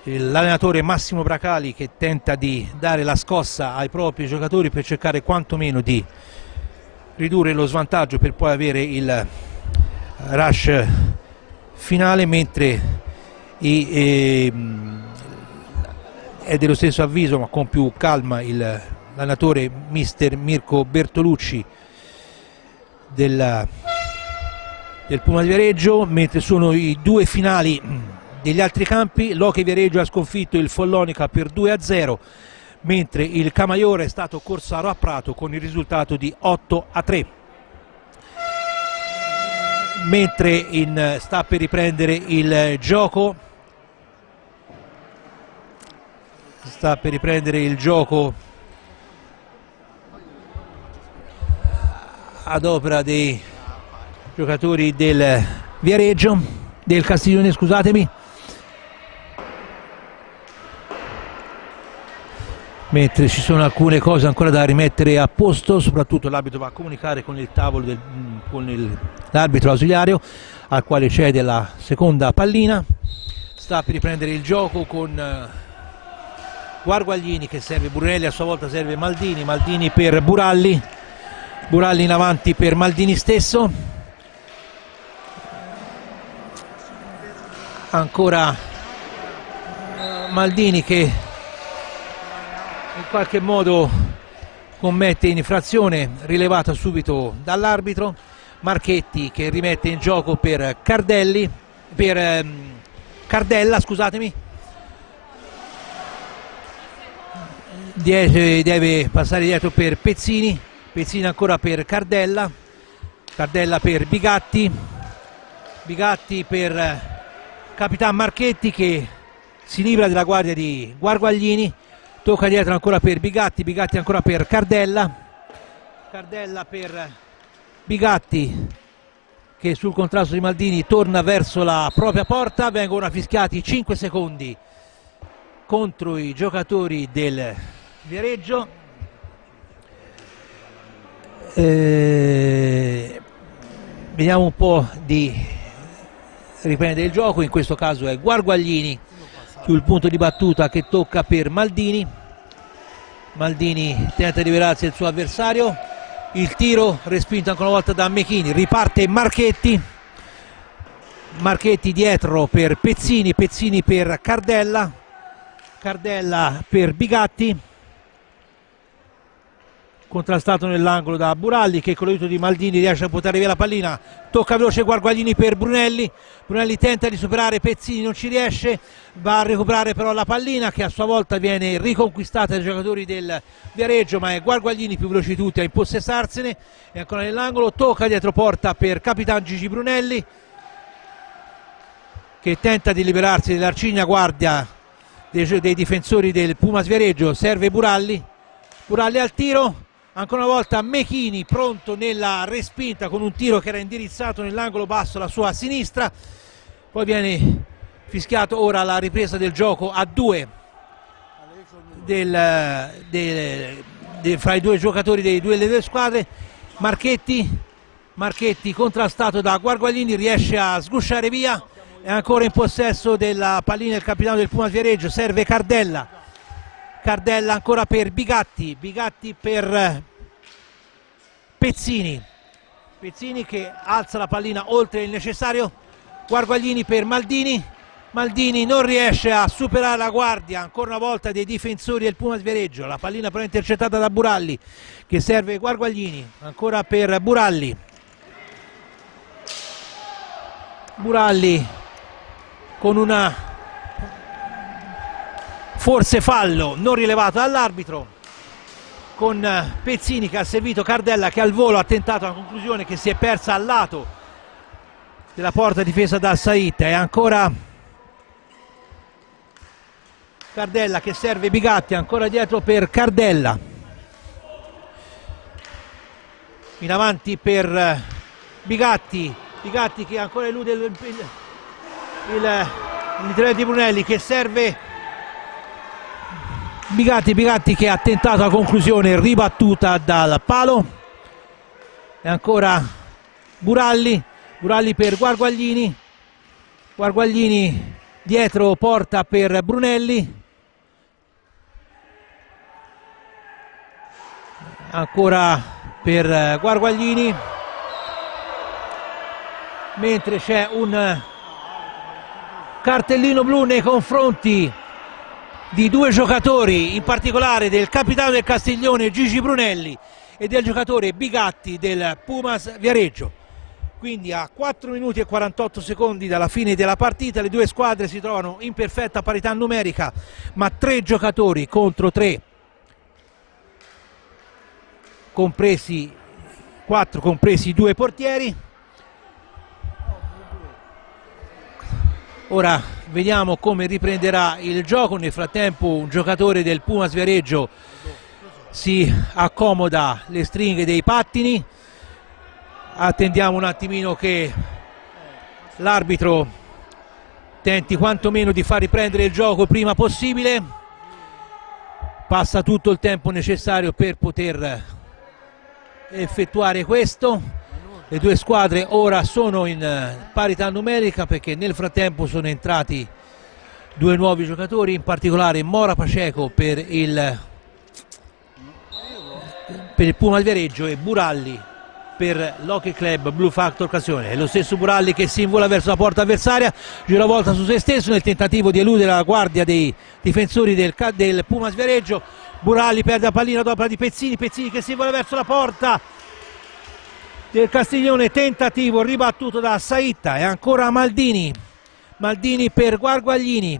l'allenatore Massimo Bracali che tenta di dare la scossa ai propri giocatori per cercare quantomeno di ridurre lo svantaggio per poi avere il rush finale, mentre è dello stesso avviso ma con più calma l'allenatore mister Mirko Bertolucci del Pumas Viareggio, mentre sono i due finali degli altri campi. L'Hockey Viareggio ha sconfitto il Follonica per 2-0, mentre il Camaiore è stato Corsaro a Prato con il risultato di 8-3. Mentre sta per riprendere il gioco, ad opera dei giocatori del Viareggio, del Castiglione, scusatemi, mentre ci sono alcune cose ancora da rimettere a posto, soprattutto l'arbitro va a comunicare con il tavolo con l'arbitro ausiliario al quale cede la seconda pallina. Sta per riprendere il gioco con Guarguaglini che serve Brunelli, a sua volta serve Maldini, Maldini per Buralli, Buralli in avanti per Maldini stesso, ancora Maldini che in qualche modo commette infrazione rilevata subito dall'arbitro. Marchetti che rimette in gioco per Cardella, scusatemi. Deve passare dietro per Pezzini, Pezzini ancora per Cardella, Cardella per Bigatti, Bigatti per Capitan Marchetti che si libera della guardia di Guarguaglini, tocca dietro ancora per Bigatti, Bigatti ancora per Cardella, Cardella per Bigatti che sul contrasto di Maldini torna verso la propria porta. Vengono fischiati 5 secondi contro i giocatori del Viareggio. Vediamo un po' di riprendere il gioco, in questo caso è Guarguaglini sul punto di battuta che tocca per Maldini. Maldini tenta di liberarsi del suo avversario, il tiro respinto ancora una volta da Mechini, riparte Marchetti, Marchetti dietro per Pezzini, Pezzini per Cardella, Cardella per Bigatti, contrastato nell'angolo da Buralli che con l'aiuto di Maldini riesce a buttare via la pallina, tocca veloce Guarguaglini per Brunelli, Brunelli tenta di superare Pezzini, non ci riesce, va a recuperare però la pallina che a sua volta viene riconquistata dai giocatori del Viareggio, ma è Guarguaglini più veloce di tutti a impossessarsene, è ancora nell'angolo, tocca dietro porta per Capitan Gigi Brunelli che tenta di liberarsi dell'arcigna guardia dei difensori del Pumas Viareggio, serve Buralli, Buralli al tiro, ancora una volta Mechini pronto nella respinta con un tiro che era indirizzato nell'angolo basso alla sua sinistra, poi viene fischiato ora la ripresa del gioco a due fra i due giocatori delle due squadre. Marchetti contrastato da Guarguaglini riesce a sgusciare via, è ancora in possesso della pallina il capitano del Pumas Viareggio, serve Cardella, Cardella ancora per Bigatti, Bigatti per Pezzini, Pezzini che alza la pallina oltre il necessario, Guarguaglini per Maldini, Maldini non riesce a superare la guardia ancora una volta dei difensori del Pumas Viareggio, la pallina però intercettata da Buralli che serve Guarguaglini, ancora per Buralli, Buralli con una forse fallo non rilevato dall'arbitro, con Pezzini che ha servito Cardella che al volo ha tentato una conclusione che si è persa al lato della porta difesa da Sait, e ancora Cardella che serve Bigatti, ancora dietro per Cardella, in avanti per Bigatti, Bigatti che ancora elude l'intervento di Brunelli che serve Bigatti che ha tentato la conclusione ribattuta dal palo, e ancora Buralli per Guarguaglini, Guarguaglini dietro porta per Brunelli, ancora per Guarguaglini, mentre c'è un cartellino blu nei confronti di due giocatori, in particolare del capitano del Castiglione Gigi Brunelli e del giocatore Bigatti del Pumas Viareggio. Quindi a 4 minuti e 48 secondi dalla fine della partita le due squadre si trovano in perfetta parità numerica, ma 3 giocatori contro 3, compresi 4, compresi i 2 portieri. Ora vediamo come riprenderà il gioco. Nel frattempo un giocatore del Pumas Viareggio si accomoda le stringhe dei pattini, attendiamo un attimino che l'arbitro tenti quantomeno di far riprendere il gioco il prima possibile, passa tutto il tempo necessario per poter effettuare questo. Le due squadre ora sono in parità numerica perché nel frattempo sono entrati 2 nuovi giocatori, in particolare Mora Paceco per il Pumas Viareggio e Buralli per l'Hockey Club Blue Factor Occasione. È lo stesso Buralli che si invola verso la porta avversaria, gira volta su se stesso nel tentativo di eludere la guardia dei difensori del Pumas Viareggio. Buralli perde la pallina dopo di Pezzini, Pezzini che si vuole verso la porta del Castiglione, tentativo ribattuto da Saitta, e ancora Maldini, Maldini per Guarguaglini,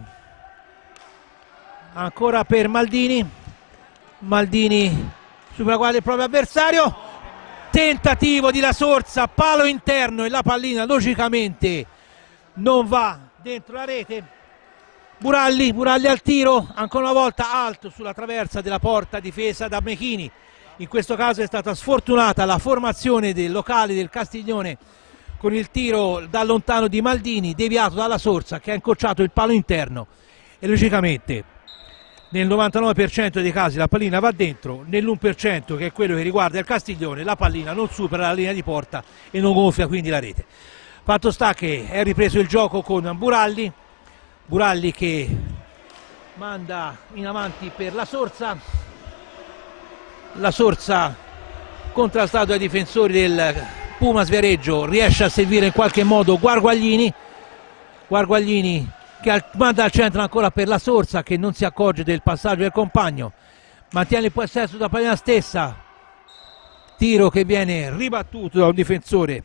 ancora per Maldini, Maldini supera quale il proprio avversario, tentativo di La Sorsa, palo interno e la pallina logicamente non va dentro la rete. Buralli, Buralli al tiro, ancora una volta alto sulla traversa della porta difesa da Mechini. In questo caso è stata sfortunata la formazione del locale del Castiglione con il tiro da lontano di Maldini, deviato dalla Sorsa che ha incrociato il palo interno, e logicamente nel 99% dei casi la pallina va dentro, nell'1% che è quello che riguarda il Castiglione la pallina non supera la linea di porta e non gonfia quindi la rete. Fatto sta che è ripreso il gioco con Buralli, Buralli che manda in avanti per La Sorsa, La Sorsa contrastato dai difensori del Pumas Viareggio riesce a servire in qualche modo Guarguaglini, Guarguaglini che manda al centro ancora per La Sorsa che non si accorge del passaggio del compagno, mantiene il possesso da pallina stessa, tiro che viene ribattuto da un difensore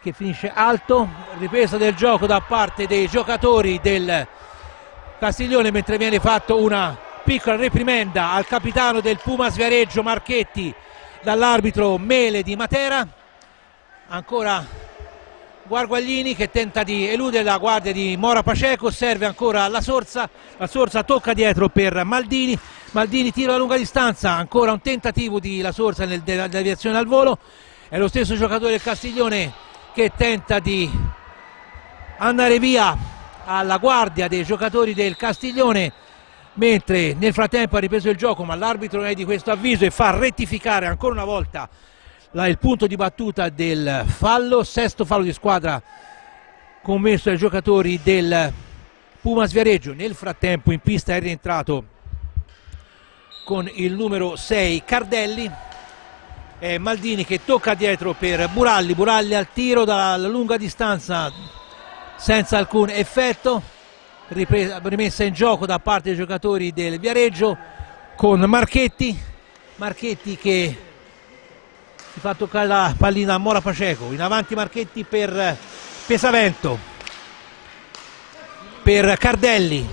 che finisce alto, ripresa del gioco da parte dei giocatori del Castiglione mentre viene fatto una piccola reprimenda al capitano del Pumas Viareggio Marchetti dall'arbitro Mele di Matera. Ancora Guarguaglini che tenta di eludere la guardia di Mora Paceco, serve ancora La Sorsa, La Sorsa tocca dietro per Maldini, Maldini tira a lunga distanza, ancora un tentativo di La Sorsa nella deviazione al volo, è lo stesso giocatore del Castiglione che tenta di andare via alla guardia dei giocatori del Castiglione, mentre nel frattempo ha ripreso il gioco, ma l'arbitro non è di questo avviso e fa rettificare ancora una volta il punto di battuta del fallo, sesto fallo di squadra commesso dai giocatori del Pumas Viareggio. Nel frattempo in pista è rientrato con il numero 6 Cardelli, è Maldini che tocca dietro per Buralli, Buralli al tiro dalla lunga distanza senza alcun effetto, rimessa in gioco da parte dei giocatori del Viareggio con Marchetti, Marchetti che si fa toccare la pallina a Mora Paceco, in avanti Marchetti per Pesavento, per Cardelli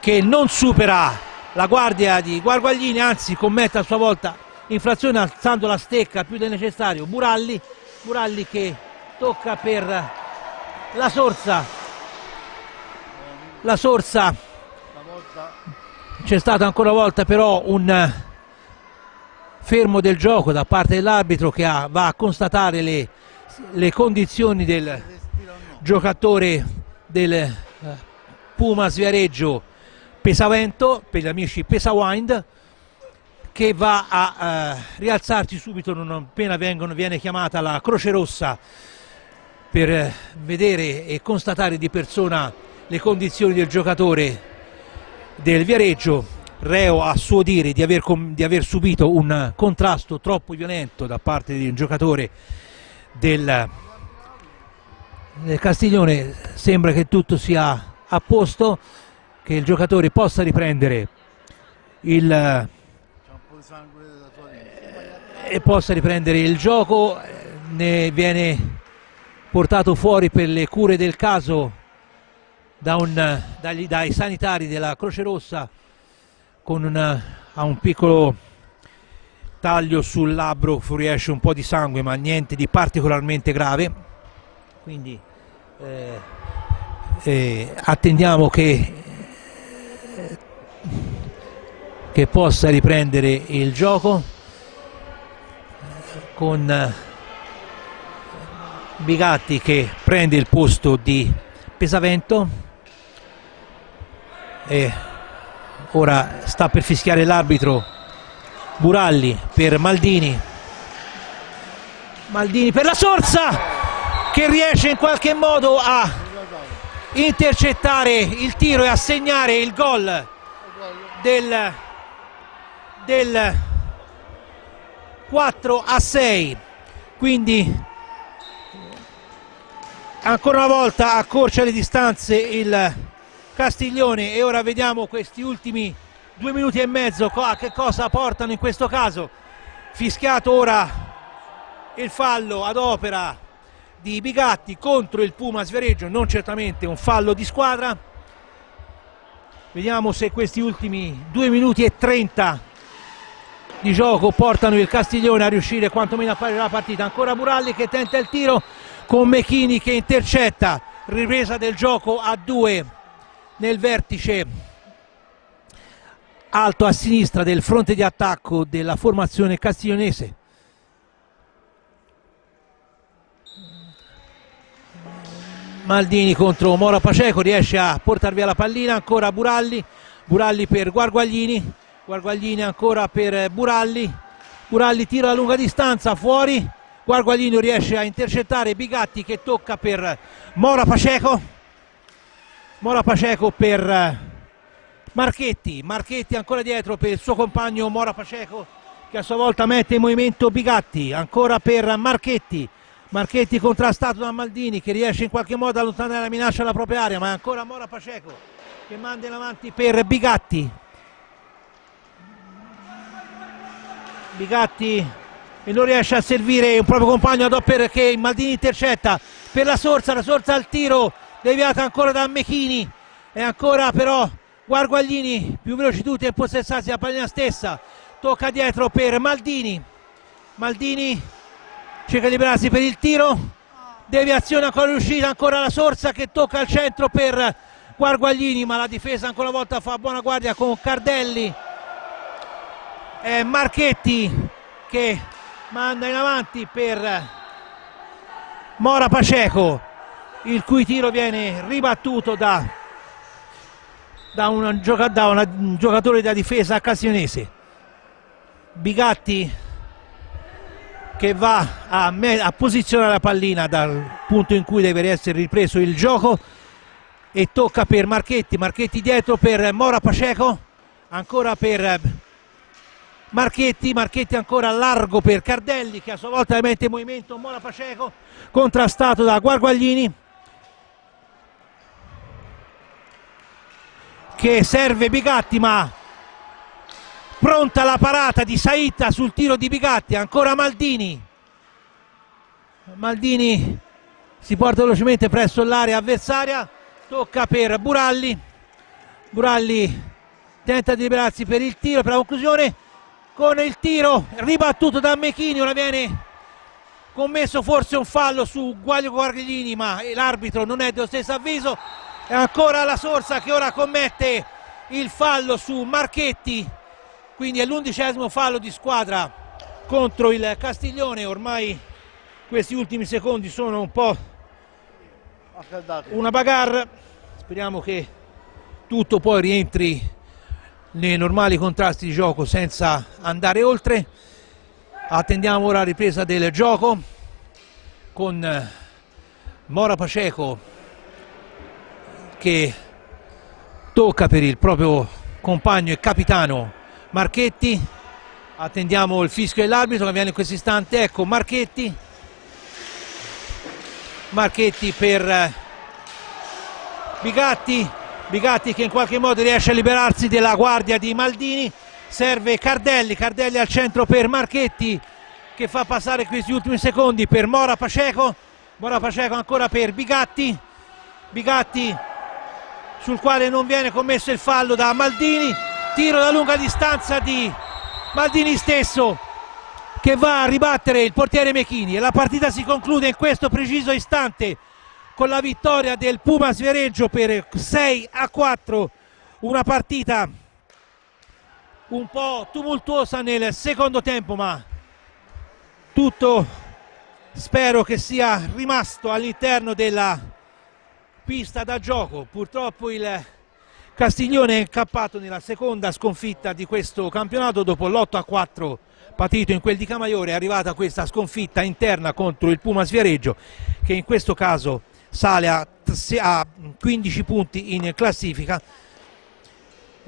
che non supera la guardia di Guarguaglini, anzi commette a sua volta infrazione alzando la stecca più del necessario. Buralli, Buralli che tocca per La Sorsa, La Sorsa, c'è stato ancora una volta però un fermo del gioco da parte dell'arbitro che va a constatare le condizioni del giocatore del Pumas Viareggio Pesavento, per gli amici Pesawind, che va a rialzarsi subito non appena viene chiamata la Croce Rossa per vedere e constatare di persona le condizioni del giocatore del Viareggio, reo a suo dire di aver subito un contrasto troppo violento da parte di un giocatore del Castiglione. Sembra che tutto sia a posto, che il giocatore possa riprendere il gioco, ne viene portato fuori per le cure del caso dai sanitari della Croce Rossa a un piccolo taglio sul labbro, fuoriesce un po' di sangue ma niente di particolarmente grave, quindi attendiamo che possa riprendere il gioco con Bigatti che prende il posto di Pesavento e ora sta per fischiare l'arbitro. Buralli per Maldini, Maldini per La Sorsa che riesce in qualche modo a intercettare il tiro e a segnare il gol del 4-6, quindi ancora una volta accorcia le distanze il Castiglione. E ora vediamo questi ultimi 2 minuti e mezzo a che cosa portano in questo caso. Fischiato ora il fallo ad opera di Bigatti contro il Pumas Viareggio, non certamente un fallo di squadra. Vediamo se questi ultimi 2 minuti e 30 di gioco portano il Castiglione a riuscire quantomeno a fare la partita. Ancora Buralli che tenta il tiro con Mechini che intercetta. Ripresa del gioco a 2 nel vertice alto a sinistra del fronte di attacco della formazione castiglionese. Maldini contro Mora Paceco, riesce a portare via la pallina. Ancora Buralli, Buralli per Guarguaglini, Guarguaglini ancora per Buralli, Buralli tira a lunga distanza fuori, Guarguaglini riesce a intercettare Bigatti che tocca per Mora Paceco, Mora Paceco per Marchetti, Marchetti ancora dietro per il suo compagno Mora Paceco che a sua volta mette in movimento Bigatti, ancora per Marchetti, Marchetti contrastato da Maldini che riesce in qualche modo ad allontanare la minaccia alla propria area, ma è ancora Mora Paceco che manda in avanti per Bigatti, Bigatti e non riesce a servire un proprio compagno perché Maldini intercetta per la Sorsa al tiro deviata ancora da Mechini e ancora però Guarguaglini più veloci tutti a impossessarsi la pallina stessa, tocca dietro per Maldini, Maldini cerca di liberarsi per il tiro, deviazione ancora riuscita, ancora la Sorsa che tocca al centro per Guarguaglini, ma la difesa ancora una volta fa buona guardia con Cardelli, Marchetti che manda in avanti per Mora Paceco, il cui tiro viene ribattuto da un giocatore della difesa castiglionese. Bigatti che va a posizionare la pallina dal punto in cui deve essere ripreso il gioco e tocca per Marchetti, Marchetti dietro per Mora Paceco, ancora per Marchetti, Marchetti ancora largo per Cardelli che a sua volta mette in movimento Mora Paceco, contrastato da Guarguaglini che serve Bigatti, ma pronta la parata di Saitta sul tiro di Bigatti, ancora Maldini, Maldini si porta velocemente presso l'area avversaria, tocca per Buralli, Buralli tenta di liberarsi per il tiro, per la conclusione con il tiro ribattuto da Mechini. Ora viene commesso forse un fallo su Guarguaglini, ma l'arbitro non è dello stesso avviso. E ancora la Sorsa che ora commette il fallo su Marchetti, quindi è l'11° fallo di squadra contro il Castiglione. Ormai questi ultimi secondi sono un po' una bagarre, speriamo che tutto poi rientri nei normali contrasti di gioco senza andare oltre. Attendiamo ora la ripresa del gioco con Mora Paceco che tocca per il proprio compagno e capitano Marchetti. Attendiamo il fischio dell'arbitro che viene in questo istante. Ecco Marchetti, Marchetti per Bigatti, Bigatti che in qualche modo riesce a liberarsi della guardia di Maldini, serve Cardelli, Cardelli al centro per Marchetti che fa passare questi ultimi secondi per Mora Paceco, Mora Paceco ancora per Bigatti, Bigatti sul quale non viene commesso il fallo da Maldini, tiro da lunga distanza di Maldini stesso che va a ribattere il portiere Mechini e la partita si conclude in questo preciso istante con la vittoria del Pumas Viareggio per 6-4, una partita un po' tumultuosa nel secondo tempo, ma tutto spero che sia rimasto all'interno della pista da gioco. Purtroppo il Castiglione è incappato nella seconda sconfitta di questo campionato dopo l'8-4 patito in quel di Camaiore. È arrivata questa sconfitta interna contro il Pumas Viareggio che in questo caso sale a 15 punti in classifica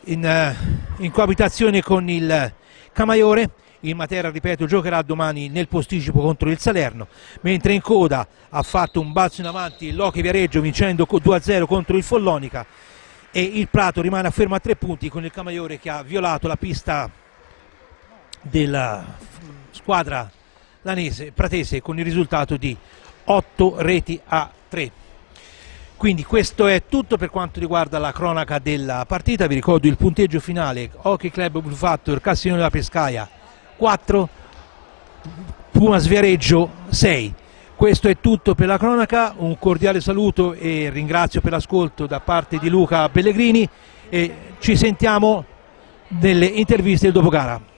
in coabitazione con il Camaiore. Il Matera, ripeto, giocherà domani nel posticipo contro il Salerno, mentre in coda ha fatto un balzo in avanti il Loche Viareggio vincendo 2-0 contro il Follonica e il Prato rimane fermo a 3 punti con il Camaiore che ha violato la pista della squadra pratese con il risultato di 8-3. Quindi questo è tutto per quanto riguarda la cronaca della partita. Vi ricordo il punteggio finale: Hockey Club Blue Factor Castiglione della Pescaia 4, Pumas Viareggio 6. Questo è tutto per la cronaca, un cordiale saluto e ringrazio per l'ascolto da parte di Luca Pellegrini e ci sentiamo nelle interviste del dopogara.